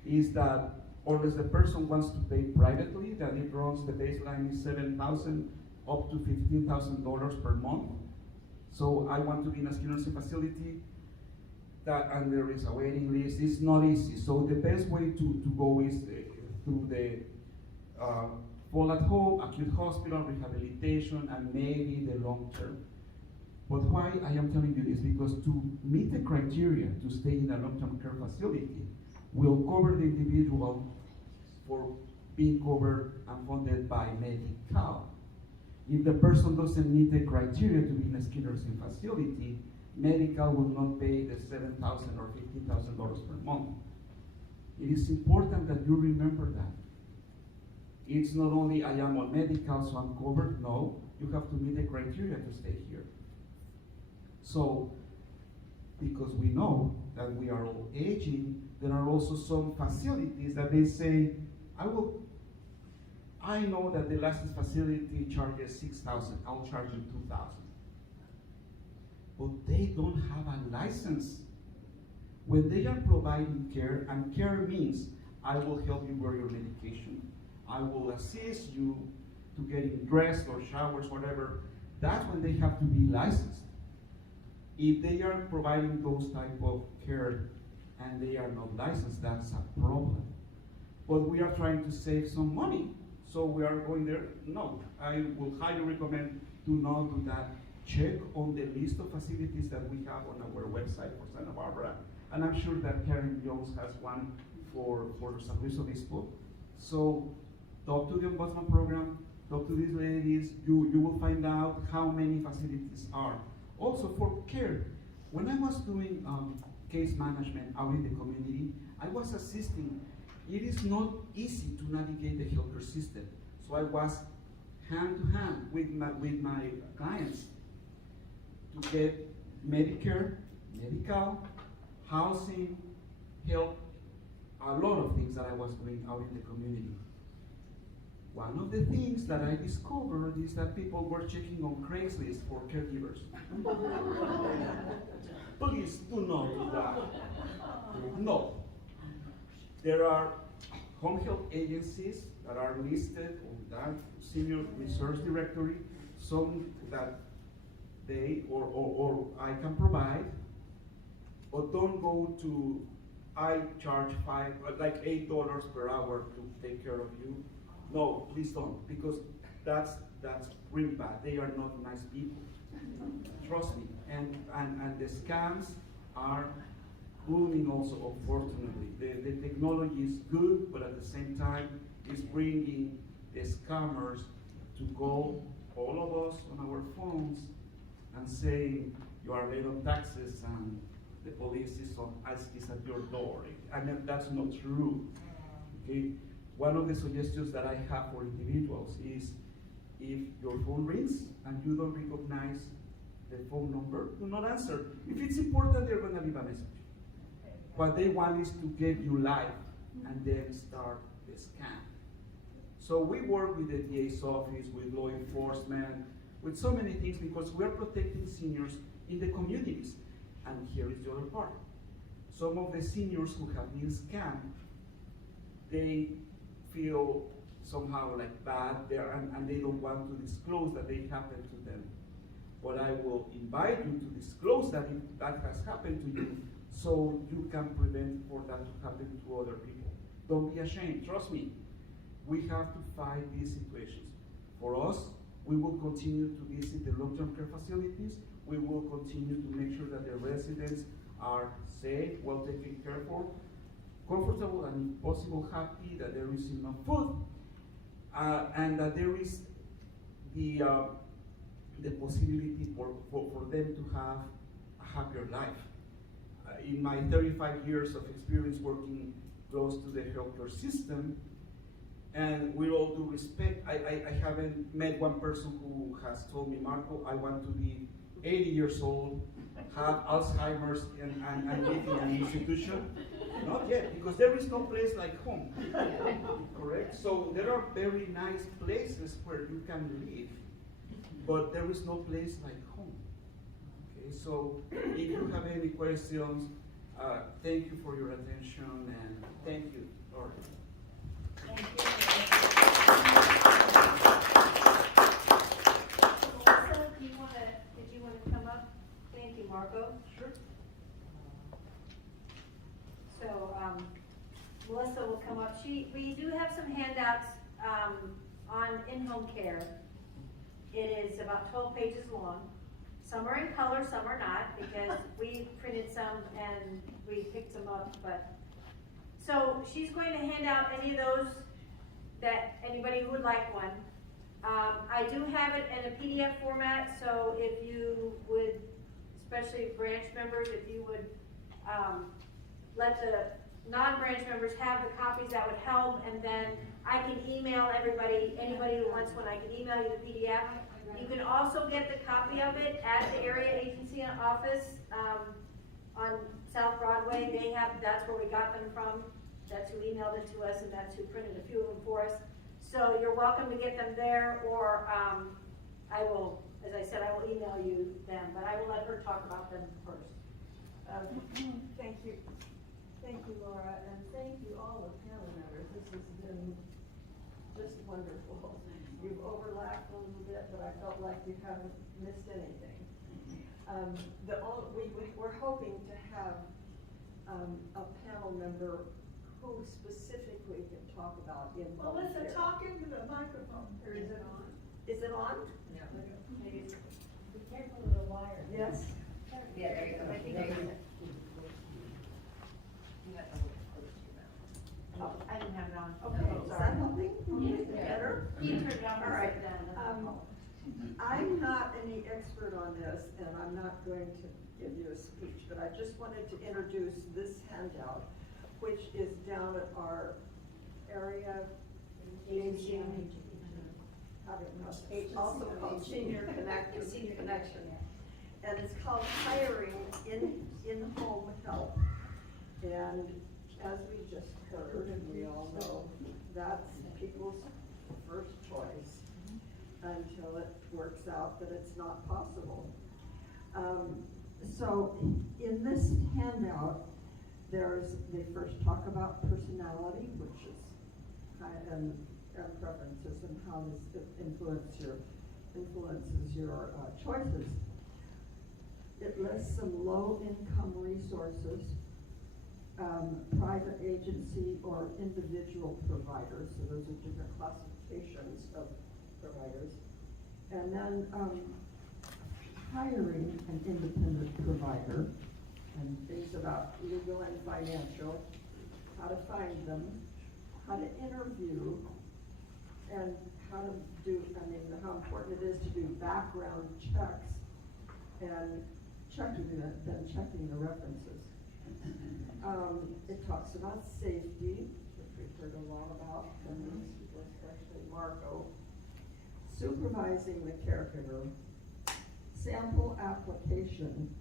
is that unless the person wants to pay privately, that it runs, the baseline is $7,000 up to $15,000 per month. So I want to be in a skilled nursing facility, and there is a waiting list. It's not easy. So the best way to go is through the fall at home, acute hospital, rehabilitation, and maybe the long term. But why I am telling you this? Because to meet the criteria to stay in a long-term care facility will cover the individual for being covered and funded by Medi-Cal. If the person doesn't meet the criteria to be in a skilled nursing facility, Medi-Cal will not pay the $7,000 or $15,000 per month. It is important that you remember that. It's not only I am on Medi-Cal, so I'm covered. No, you have to meet the criteria to stay here. So, because we know that we are all aging, there are also some facilities that they say, I know that the licensed facility charges $6,000, I'll charge you $2,000. But they don't have a license. When they are providing care, and care means I will help you wear your medication, I will assist you to getting dressed or showers, whatever, that's when they have to be licensed. If they are providing those type of care and they are not licensed, that's a problem. But we are trying to save some money, so we are going there. No, I will highly recommend do not do that. Check on the list of facilities that we have on our website for Santa Barbara, and I'm sure that Karen Jones has one for San Luis Obispo. So talk to the Ombudsman program, talk to these ladies, you will find out how many facilities are. Also for care, when I was doing case management out in the community, I was assisting. It is not easy to navigate the healthcare system. So I was hand to hand with my clients to get Medicare, Medi-Cal, housing, help, a lot of things that I was doing out in the community. One of the things that I discovered is that people were checking on Craigslist for caregivers. Please do not do that. No. There are home health agencies that are listed on that senior resource directory, some that they or I can provide, but don't go to, I charge $8 per hour to take care of you. No, please don't, because that's really bad. They are not nice people. Trust me. And the scams are booming also, unfortunately. The technology is good, but at the same time, it's bringing the scammers to go, all of us on our phones, and saying you are late on taxes and the police is at your door. I mean, that's not true. Okay? One of the suggestions that I have for individuals is if your phone rings and you don't recognize the phone number, do not answer. If it's important, they're going to leave a message. What they want is to get you live and then start the scam. So we work with the DA's office, with law enforcement, with so many things because we're protecting seniors in the communities. And here is the other part. Some of the seniors who have been scammed, they feel somehow like bad there and they don't want to disclose that they happened to them. But I will invite you to disclose that if that has happened to you so you can prevent for that to happen to other people. Don't be ashamed, trust me. We have to fight these situations. For us, we will continue to visit the long-term care facilities. We will continue to make sure that the residents are safe, well taken care for, comfortable, and if possible happy, that there is enough food, and that there is the possibility for them to have a happier life. In my 35 years of experience working close to the healthcare system, and with all due respect, I haven't met one person who has told me, Marco, I want to be 80 years old, have Alzheimer's, and live in an institution. Not yet, because there is no place like home. Correct? So there are very nice places where you can live, but there is no place like home. Okay, so if you have any questions, thank you for your attention, and thank you, Laura. Thank you. Melissa, did you wanna come up? Thank you, Marco. Sure. So, Melissa will come up. We do have some handouts, on in-home care. It is about 12 pages long. Some are in color, some are not, because we printed some and we picked some up, but. So she's going to hand out any of those that anybody who would like one. I do have it in a PDF format, so if you would, especially branch members, if you would, let the non-branch members have the copies, that would help, and then I can email everybody, anybody who wants one, I can email you the PDF. You can also get the copy of it at the area agency office, on South Broadway. They have, that's where we got them from. That's who emailed it to us, and that's who printed a few of them for us. So you're welcome to get them there, or, I will, as I said, I will email you them, but I will let her talk about them first. Thank you. Thank you, Laura, and thank you all the panel members. This has been just wonderful. You've overlapped a little bit, but I felt like you haven't missed anything. We're hoping to have a panel member who specifically can talk about in-home care. Melissa, talk into the microphone. Or is it on? Is it on? Yeah. Be careful of the wire. Yes? Yeah, there you go. I think There you that's go. it. Oh, I didn't have it on. Okay, Oh, is that sorry. helping? Yeah. Better? You turned it on. All right. Then. I'm not any expert on this, and I'm not going to give you a speech, but I just wanted to introduce this handout, which is down at our area aging, also called Senior Connection. And it's called Hiring in-Home Help. And as we just heard, and we all know, that's people's first choice until it works out that it's not possible. So in this handout, they first talk about personality, which is kind of, and preferences, and how this influences your choices. It lists some low-income resources, private agency or individual providers, so those are different classifications of providers. And then hiring an independent provider, and things about legal and financial, how to find them, how to interview, and how to do, how important it is to do background checks, and checking the references. It talks about safety, which we've heard a lot about from these people, especially Marco. Supervising the caregiver, sample application,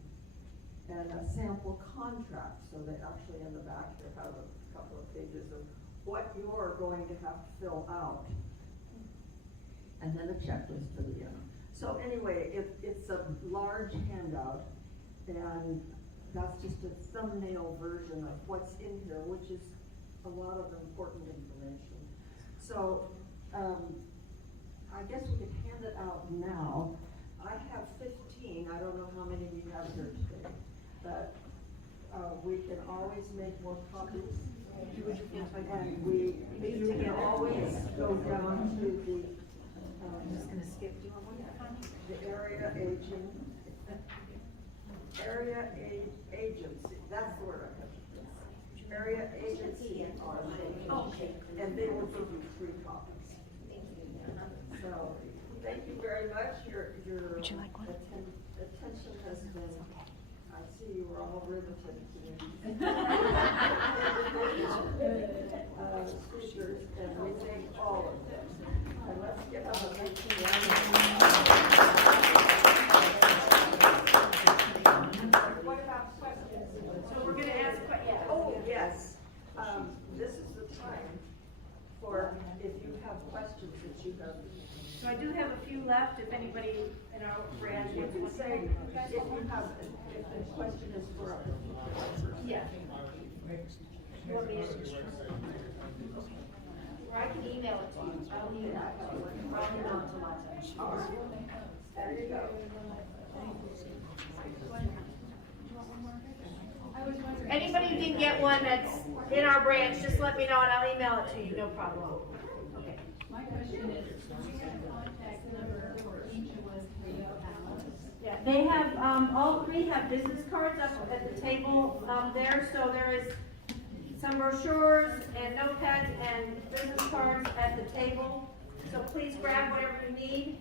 and a sample contract. So they actually in the back there have a couple of pages of what you're going to have to fill out. And then a checklist for the end. So anyway, it's a large handout, and that's just a thumbnail version of what's in here, which is a lot of important information. So I guess we could hand it out now. I have 15, I don't know how many we have here today, but we can always make more copies. And you can always go down to the, I'm just gonna skip. Do you want one? the area aging. area agency, that's the word I have. Area agency on Okay. and they will give you 3 copies. So, thank you very much, your attention has been, I see you were all riveted to speakers, and we thank all of them. And let's give them a big What about questions? So we're gonna ask, yeah. Oh, yes, this is the time for, if you have questions that you have. So I do have a few left, if anybody in our branch You wants can to say, if you have, if the question is for a particular person. Yeah. You want me to- Or I can email it to you. I'll email it to you. I'll email it to Lata. All right. There you go. Anybody who didn't get one that's in our branch, just let me know and I'll email it to you, no problem. Okay. My question is, do we have a contact number for each of us 3 hours? Yeah, they have, all 3 have business cards up at the table, there, so there is some brochures and notepads and business cards at the table. So please grab whatever you need.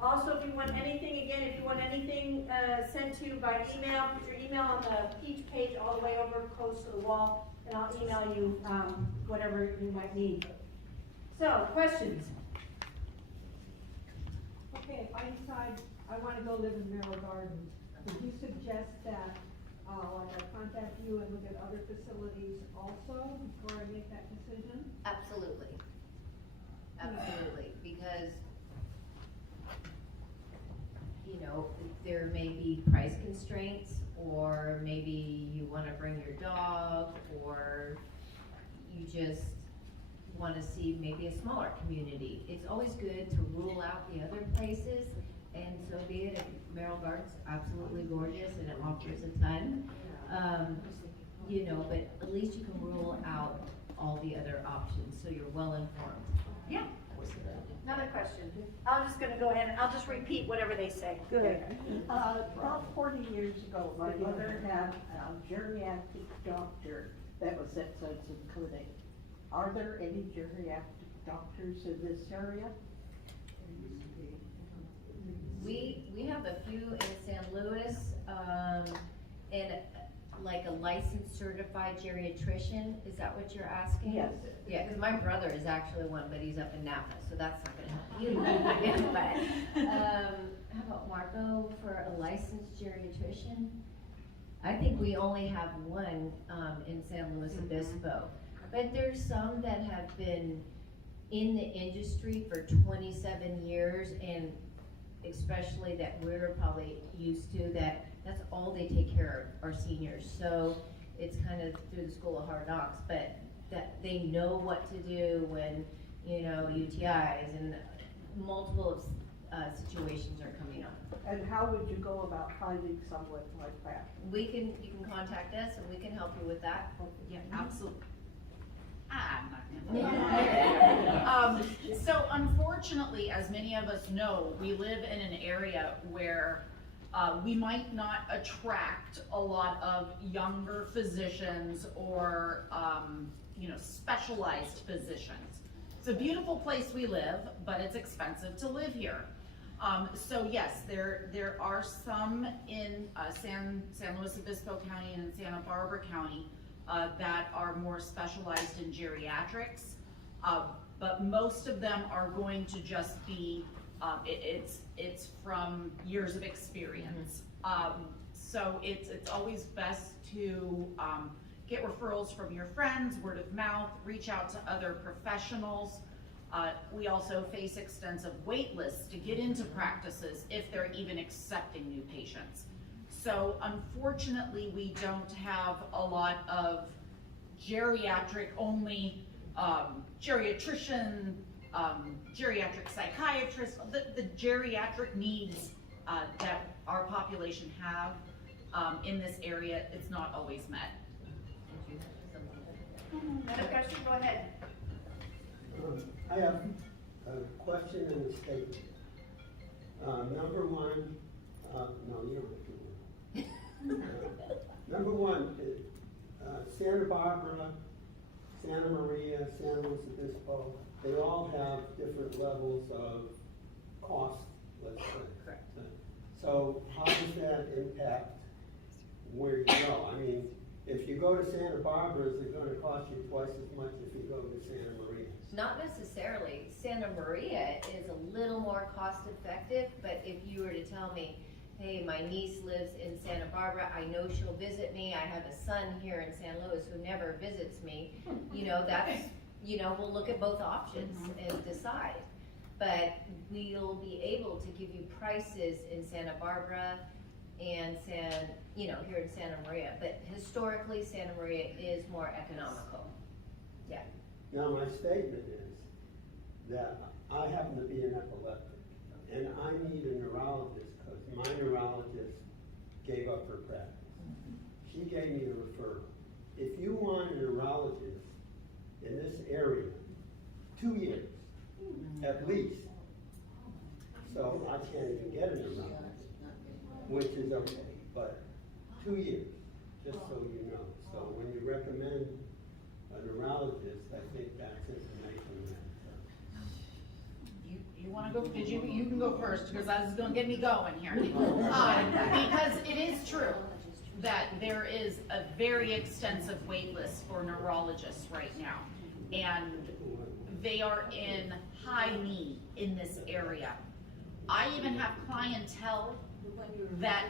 Also, if you want anything, again, if you want anything, sent to you by email, put your email on the peach page all the way over close to the wall, and I'll email you, whatever you might need. So, questions? Okay, if I decide I wanna go live in Merrill Gardens, would you suggest that, like I contact you and look at other facilities also before I make that decision? Absolutely. Absolutely, because, you know, there may be price constraints, or maybe you wanna bring your dog, or you just wanna see maybe a smaller community. It's always good to rule out the other places, and so be it. Merrill Gardens, absolutely gorgeous, and it offers a ton. You know, but at least you can rule out all the other options, so you're well informed. Yeah. Another question. I'm just gonna go ahead and I'll just repeat whatever they say. Good. About 40 years ago, my mother had a geriatric doctor that was at Sunset Clinic. Are there any geriatric doctors in this area? We have a few in San Luis, and like a licensed certified geriatrician, is that what you're asking? Yes. Yeah, cause my brother is actually one, but he's up in Napa, so that's not gonna help you. But, how about Marco for a licensed geriatrician? I think we only have one, in San Luis Obispo, but there's some that have been in the industry for 27 years, and especially that we're probably used to, that's all they take care of, our seniors. So it's kind of through the school of hard knocks, but that they know what to do when, you know, UTIs and multiple situations are coming up. And how would you go about finding someone like that? You can contact us and we can help you with that. Yeah, absolutely. I'm not gonna. So unfortunately, as many of us know, we live in an area where we might not attract a lot of younger physicians or, you know, specialized physicians. It's a beautiful place we live, but it's expensive to live here. So yes, there are some in San Luis Obispo County and Santa Barbara County that are more specialized in geriatrics, but most of them are going to just be, it's from years of experience. So it's always best to get referrals from your friends, word of mouth, reach out to other professionals. We also face extensive wait lists to get into practices if they're even accepting new patients. So unfortunately, we don't have a lot of geriatric only, geriatrician, geriatric psychiatrist, the geriatric needs that our population have in this area, it's not always met. Another question, go ahead. I have a question and a statement. Number one, no, you don't have to. Number one, Santa Barbara, Santa Maria, San Luis Obispo, they all have different levels of cost, let's say. Correct. So how does that impact where you go? I mean, if you go to Santa Barbara, is it gonna cost you twice as much if you go to Santa Maria? Not necessarily. Santa Maria is a little more cost effective, but if you were to tell me, hey, my niece lives in Santa Barbara, I know she'll visit me, I have a son here in San Luis who never visits me, you know, that's, you know, we'll look at both options and decide. But we'll be able to give you prices in Santa Barbara and here in Santa Maria, but historically Santa Maria is more economical. Yeah. Now, my statement is that I happen to be an epileptic, and I need a neurologist, because my neurologist gave up her practice. She gave me a referral. If you want a neurologist in this area, 2 years, at least. So I can't even get a neurologist, which is okay, but 2 years, just so you know. So when you recommend a neurologist, I think that's information that. You wanna go, you can go first, because that's gonna get me going here. Because it is true that there is a very extensive wait list for neurologists right now. And they are in high need in this area. I even have clientele that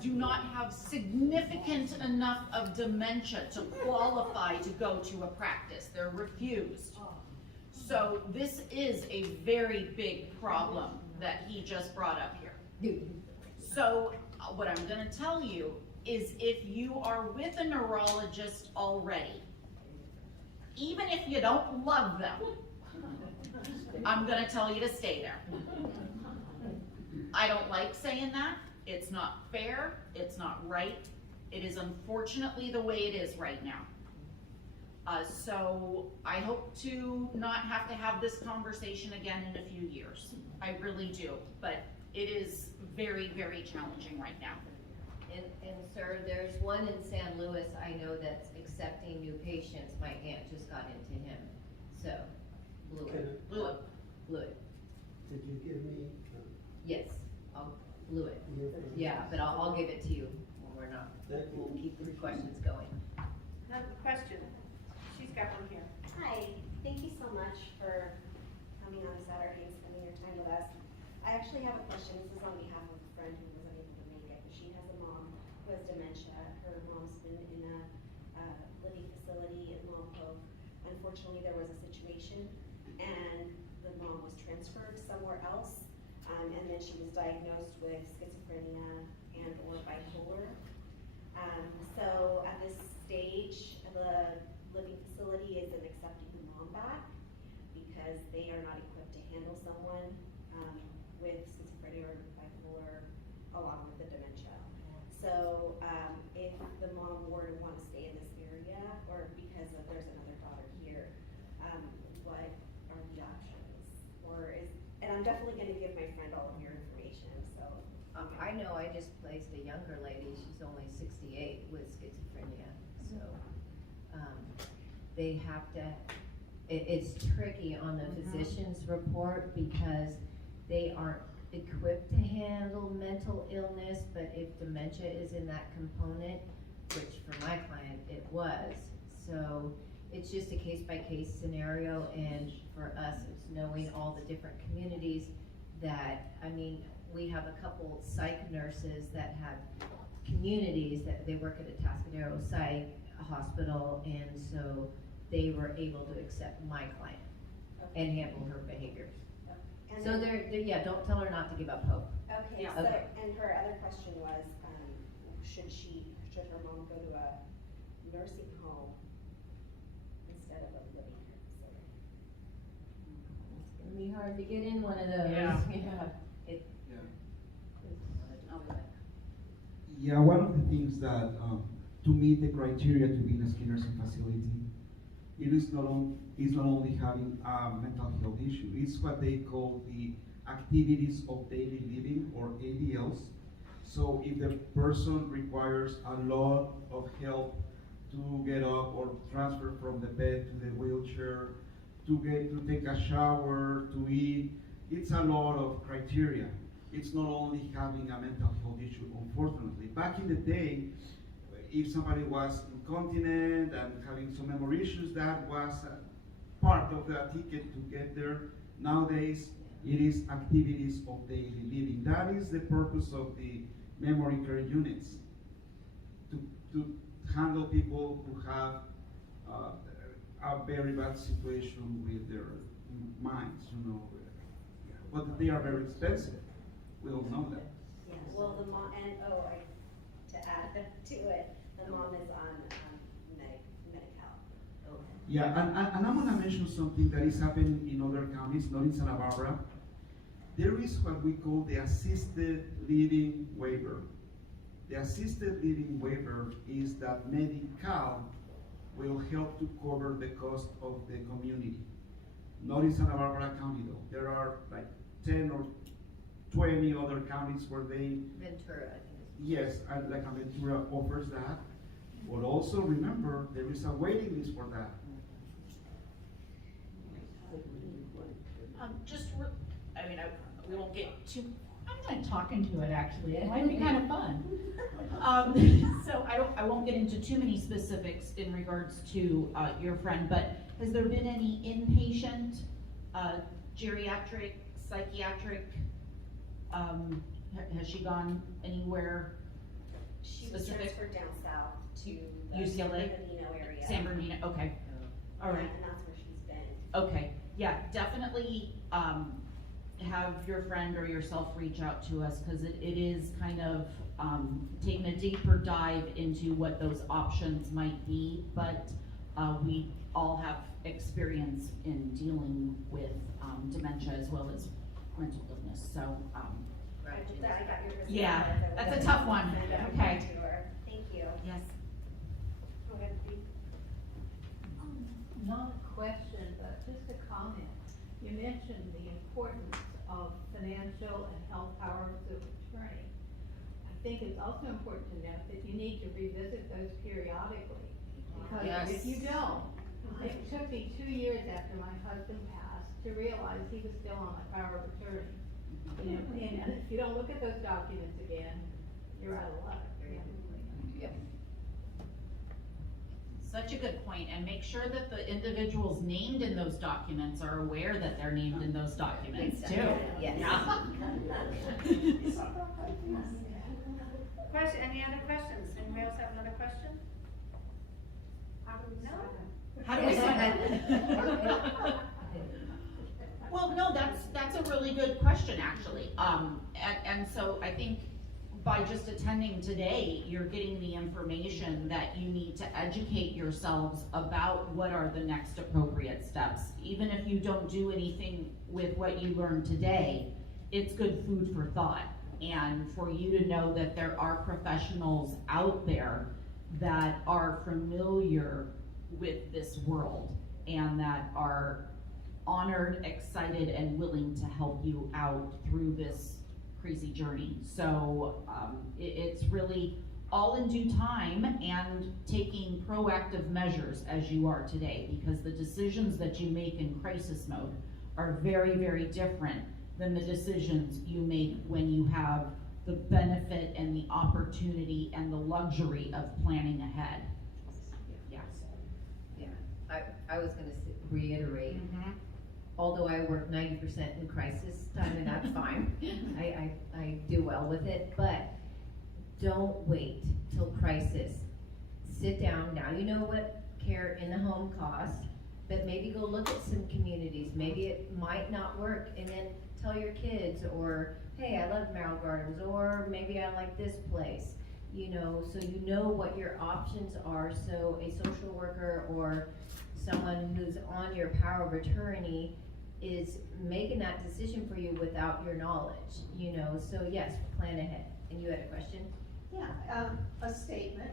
do not have significant enough of dementia to qualify to go to a practice. They're refused. So this is a very big problem that he just brought up here. So what I'm gonna tell you is, if you are with a neurologist already, even if you don't love them, I'm gonna tell you to stay there. I don't like saying that. It's not fair, it's not right. It is unfortunately the way it is right now. So I hope to not have to have this conversation again in a few years. I really do, but it is very, very challenging right now. And sir, there's one in San Luis I know that's accepting new patients. My aunt just got into him, so blew it. Blew it. Blew it. Did you give me? Yes, blew it. Your Yeah, but I'll give it to you when we're not. We'll keep the questions going. I have a question. She's got one here. Hi, thank you so much for coming on Saturday and spending your time with us. I actually have a question. This is on behalf of a friend who wasn't able to make it, but she has a mom who has dementia. Her mom's been in a living facility in Lompoc. Unfortunately, there was a situation and the mom was transferred somewhere else, and then she was diagnosed with schizophrenia and or bipolar. So at this stage, the living facility isn't accepting the mom back because they are not equipped to handle someone with schizophrenia or bipolar along with the dementia. So if the mom were to want to stay in this area, or because there's another daughter here, what are the options? And I'm definitely going to give my friend all of your information, so. I know I just placed a younger lady, she's only 68 with schizophrenia, so they have to, it's tricky on the physician's report because they aren't equipped to handle mental illness, but if dementia is in that component, which for my client it was, so it's just a case-by-case scenario, and for us it's knowing all the different communities that, I mean, we have a couple psych nurses that have communities that they work at a Atascadero psych hospital, and so they were able to accept my client and handle her behaviors. And So then- yeah, don't tell her not to give up hope. Okay, Yeah. so, Okay. and her other question was, should her mom go to a nursing home instead of a living care facility? It's gonna be hard to get in one of those. Yeah. Yeah, one of the things that, to meet the criteria to be in a skilled nursing facility, it is not only having a mental health issue, it's what they call the activities of daily living, or ADLs. So if the person requires a lot of help to get up or transfer from the bed to the wheelchair, to take a shower, to eat, it's a lot of criteria. It's not only having a mental health issue, unfortunately. Back in the day, if somebody was incontinent and having some memory issues, that was part of the ticket to get there. Nowadays, it is activities of daily living. That is the purpose of the memory care units, to handle people who have a very bad situation with their minds, you know. But they are very expensive. We all know that. Yeah, well, the mom, and, to add to it, the mom is on, Medi-Cal. Yeah, and I'm gonna mention something that is happening in other counties, not in Santa Barbara. There is what we call the assisted living waiver. The assisted living waiver is that Medi-Cal will help to cover the cost of the community. Not in Santa Barbara County though. There are like 10 or 20 other counties where they, Ventura, I think. yes, and like Ventura offers that. But also remember, there is a waiting list for that. We won't get too, I'm gonna talk into it, actually, it might be kind of fun. So I won't get into too many specifics in regards to, your friend, but has there been any inpatient, geriatric, psychiatric, has she gone anywhere? She was Specific? transferred down south to the UCLA? San Bernardino area. San Bernardino, okay, all right. And that's where she's been. Okay, yeah, definitely, have your friend or yourself reach out to us, cause it is kind of, taking a deeper dive into what those options might be, but, we all have experience in dealing with, dementia as well as mental illness, so, I got your Yeah, response. that's a tough one. Send it Okay. to her. Thank you. yes. Go ahead, Dee. Not a question, but just a comment. You mentioned the importance of financial and health powers of attorney. I think it's also important to note that you need to revisit those periodically. Because if you don't, it took me 2 years after my husband passed to realize he was still on my power of attorney. You know, and if you don't look at those documents again, you're out of luck. Such a good point, and make sure that the individuals named in those documents are aware that they're named in those documents too. Yes. Yeah. Question, any other questions? Anybody else have another question? No? How do we sign that? Well, no, that's a really good question, actually. And so I think by just attending today, you're getting the information that you need to educate yourselves about what are the next appropriate steps. Even if you don't do anything with what you learned today, it's good food for thought. And for you to know that there are professionals out there that are familiar with this world and that are honored, excited, and willing to help you out through this crazy journey. So it's really all in due time and taking proactive measures as you are today, because the decisions that you make in crisis mode are very, very different than the decisions you make when you have the benefit and the opportunity and the luxury of planning ahead. Yes. Yeah, I was gonna reiterate, although I work 90% in crisis time, and that's fine, I do well with it, but don't wait till crisis. Sit down, now you know what care in the home costs, but maybe go look at some communities, maybe it might not work, and then tell your kids, or, hey, I love Merrill Gardens, or maybe I like this place, you know, so you know what your options are, so a social worker or someone who's on your power of attorney is making that decision for you without your knowledge, you know, so yes, plan ahead. And you had a question? Yeah, a statement.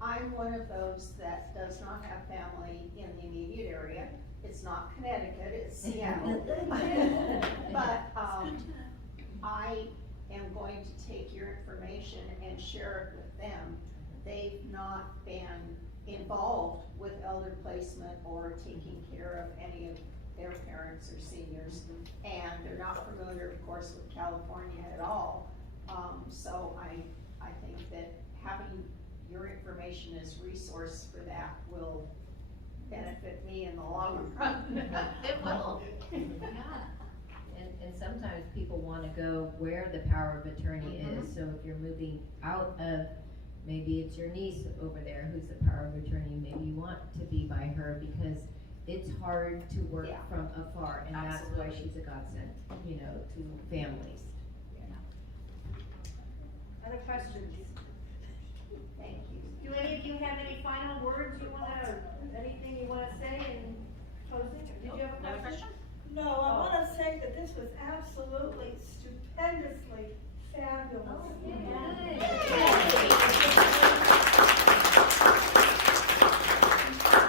I'm one of those that does not have family in the immediate area. It's not Connecticut, it's Seattle. But, I am going to take your information and share it with them. They've not been involved with elder placement or taking care of any of their parents or seniors. And they're not familiar, of course, with California at all. So I think that having your information as resource for that will benefit me in the long run. It will. Yeah. And sometimes people wanna go where the power of attorney is, so if you're moving out of, maybe it's your niece over there who's the power of attorney, maybe you want to be by her because it's hard to work Yeah. from afar, and that's why she's a godsend, you know, to families. Other questions? Thank you. Do any of you have any final words you wanna, anything you wanna say in closing? Did you have a Another question? question? No, I wanna say that this was absolutely stupendously fabulous.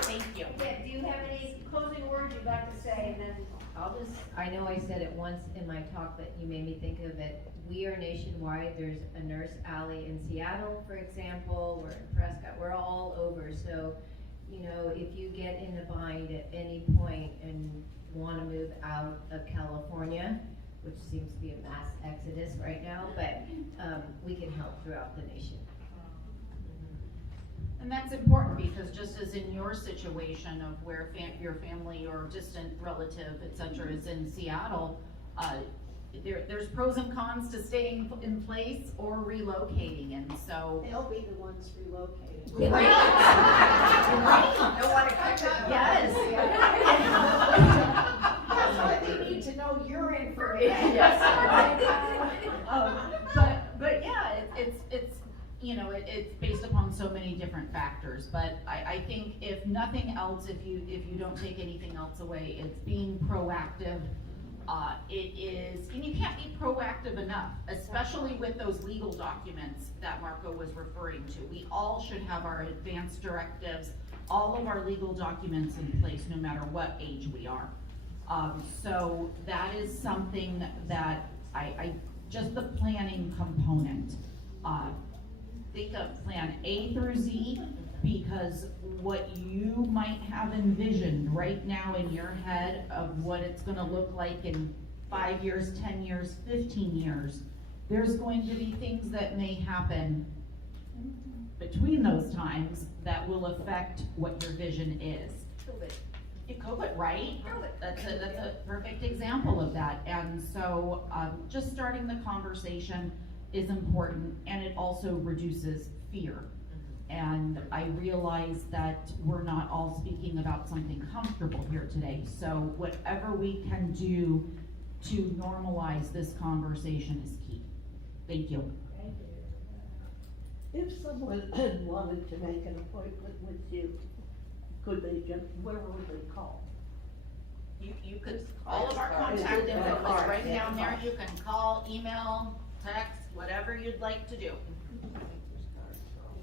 Thank you. Okay, do you have any closing words you'd like to say, and then I know I said it once in my talk, but you made me think of it. We are nationwide. There's a nurse alley in Seattle, for example. We're in Prescott. We're all over. So, you know, if you get in a bind at any point and want to move out of California, which seems to be a mass exodus right now, but we can help throughout the nation. And that's important because just as in your situation of where your family or distant relative, et cetera, is in Seattle, there's pros and cons to staying in place or relocating, and so. They'll be the ones relocating. Right. Don't wanna cut that. Yes. That's why they need to know your information. Yes. But yeah, it's you know, it's based upon so many different factors, but I think if nothing else, if you don't take anything else away, it's being proactive. It is, and you can't be proactive enough, especially with those legal documents that Marco was referring to. We all should have our advanced directives, all of our legal documents in place, no matter what age we are. So that is something that I just the planning component. Think of plan A through Z, because what you might have envisioned right now in your head of what it's gonna look like in 5 years, 10 years, 15 years, there's going to be things that may happen between those times that will affect what your vision is. COVID, right? That's a perfect example of that. And so just starting the conversation is important, and it also reduces fear. And I realize that we're not all speaking about something comfortable here today. So whatever we can do to normalize this conversation is key. Thank you. If someone wanted to make an appointment with you, could they just, where would they call? You could, all of our contact info is right down there. You can call, email, text, whatever you'd like to do.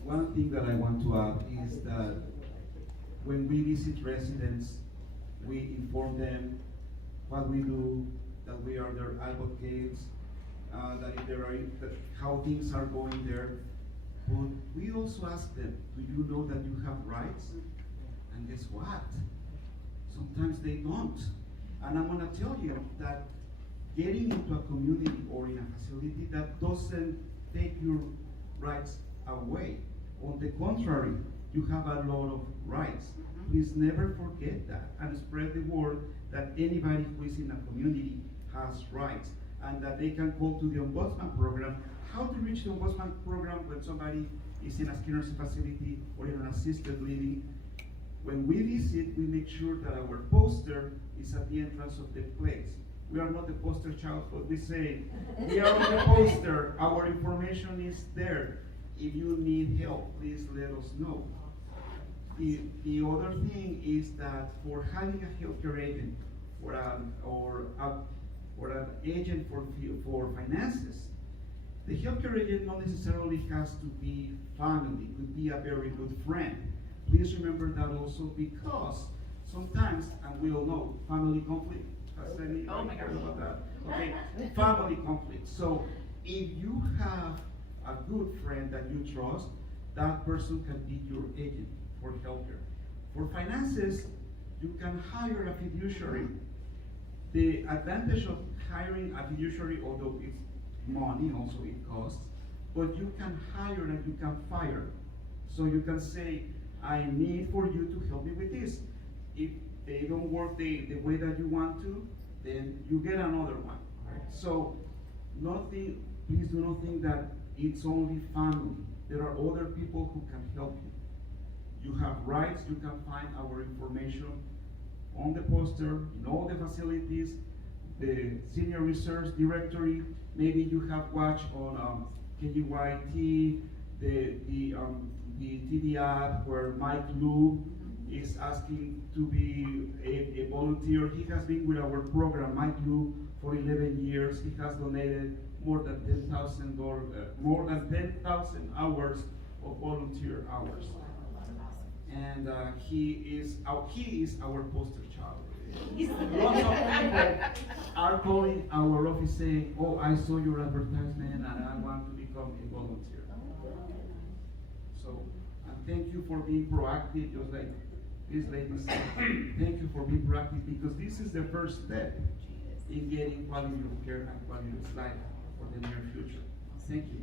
One thing that I want to add is that when we visit residents, we inform them what we do, that we are their advocates, that if there are, that how things are going there. But we also ask them, do you know that you have rights? And guess what? Sometimes they don't. And I'm gonna tell you that getting into a community or in a facility, that doesn't take your rights away. On the contrary, you have a lot of rights. Please never forget that, and spread the word that anybody who is in a community has rights, and that they can call to the Ombudsman program. How to reach the Ombudsman program when somebody is in a skilled nursing facility or in an assisted living. When we visit, we make sure that our poster is at the entrance of the place. We are not the poster child, but we say, we are on the poster, our information is there. If you need help, please let us know. The other thing is that for having a healthcare agent or an agent for finances, the healthcare agent not necessarily has to be family, could be a very good friend. Please remember that also, because sometimes, and we all know, family conflict. Has anybody heard about that? Okay, family conflict. So if you have a good friend that you trust, that person can be your agent for healthcare. For finances, you can hire a fiduciary. The advantage of hiring a fiduciary, although it's money, also it costs, but you can hire and you can fire. So you can say, I need for you to help me with this. If they don't work the way that you want to, then you get another one. Right? So please do not think that it's only family. There are other people who can help you. You have rights. You can find our information on the poster, in all the facilities, the senior research directory. Maybe you have watched on KUYT, the TV ad where Mike Lou is asking to be a volunteer. He has been with our program, Mike Lou, for 11 years. He has donated more than $10,000 hours of volunteer hours. And he is our poster child. Lots of people are calling our office saying, oh, I saw your advertisement and I want to become a volunteer. So, and thank you for being proactive, just like this lady said. Thank you for being proactive, because this is the first step in getting quality of care and quality of life for the near future. Thank you.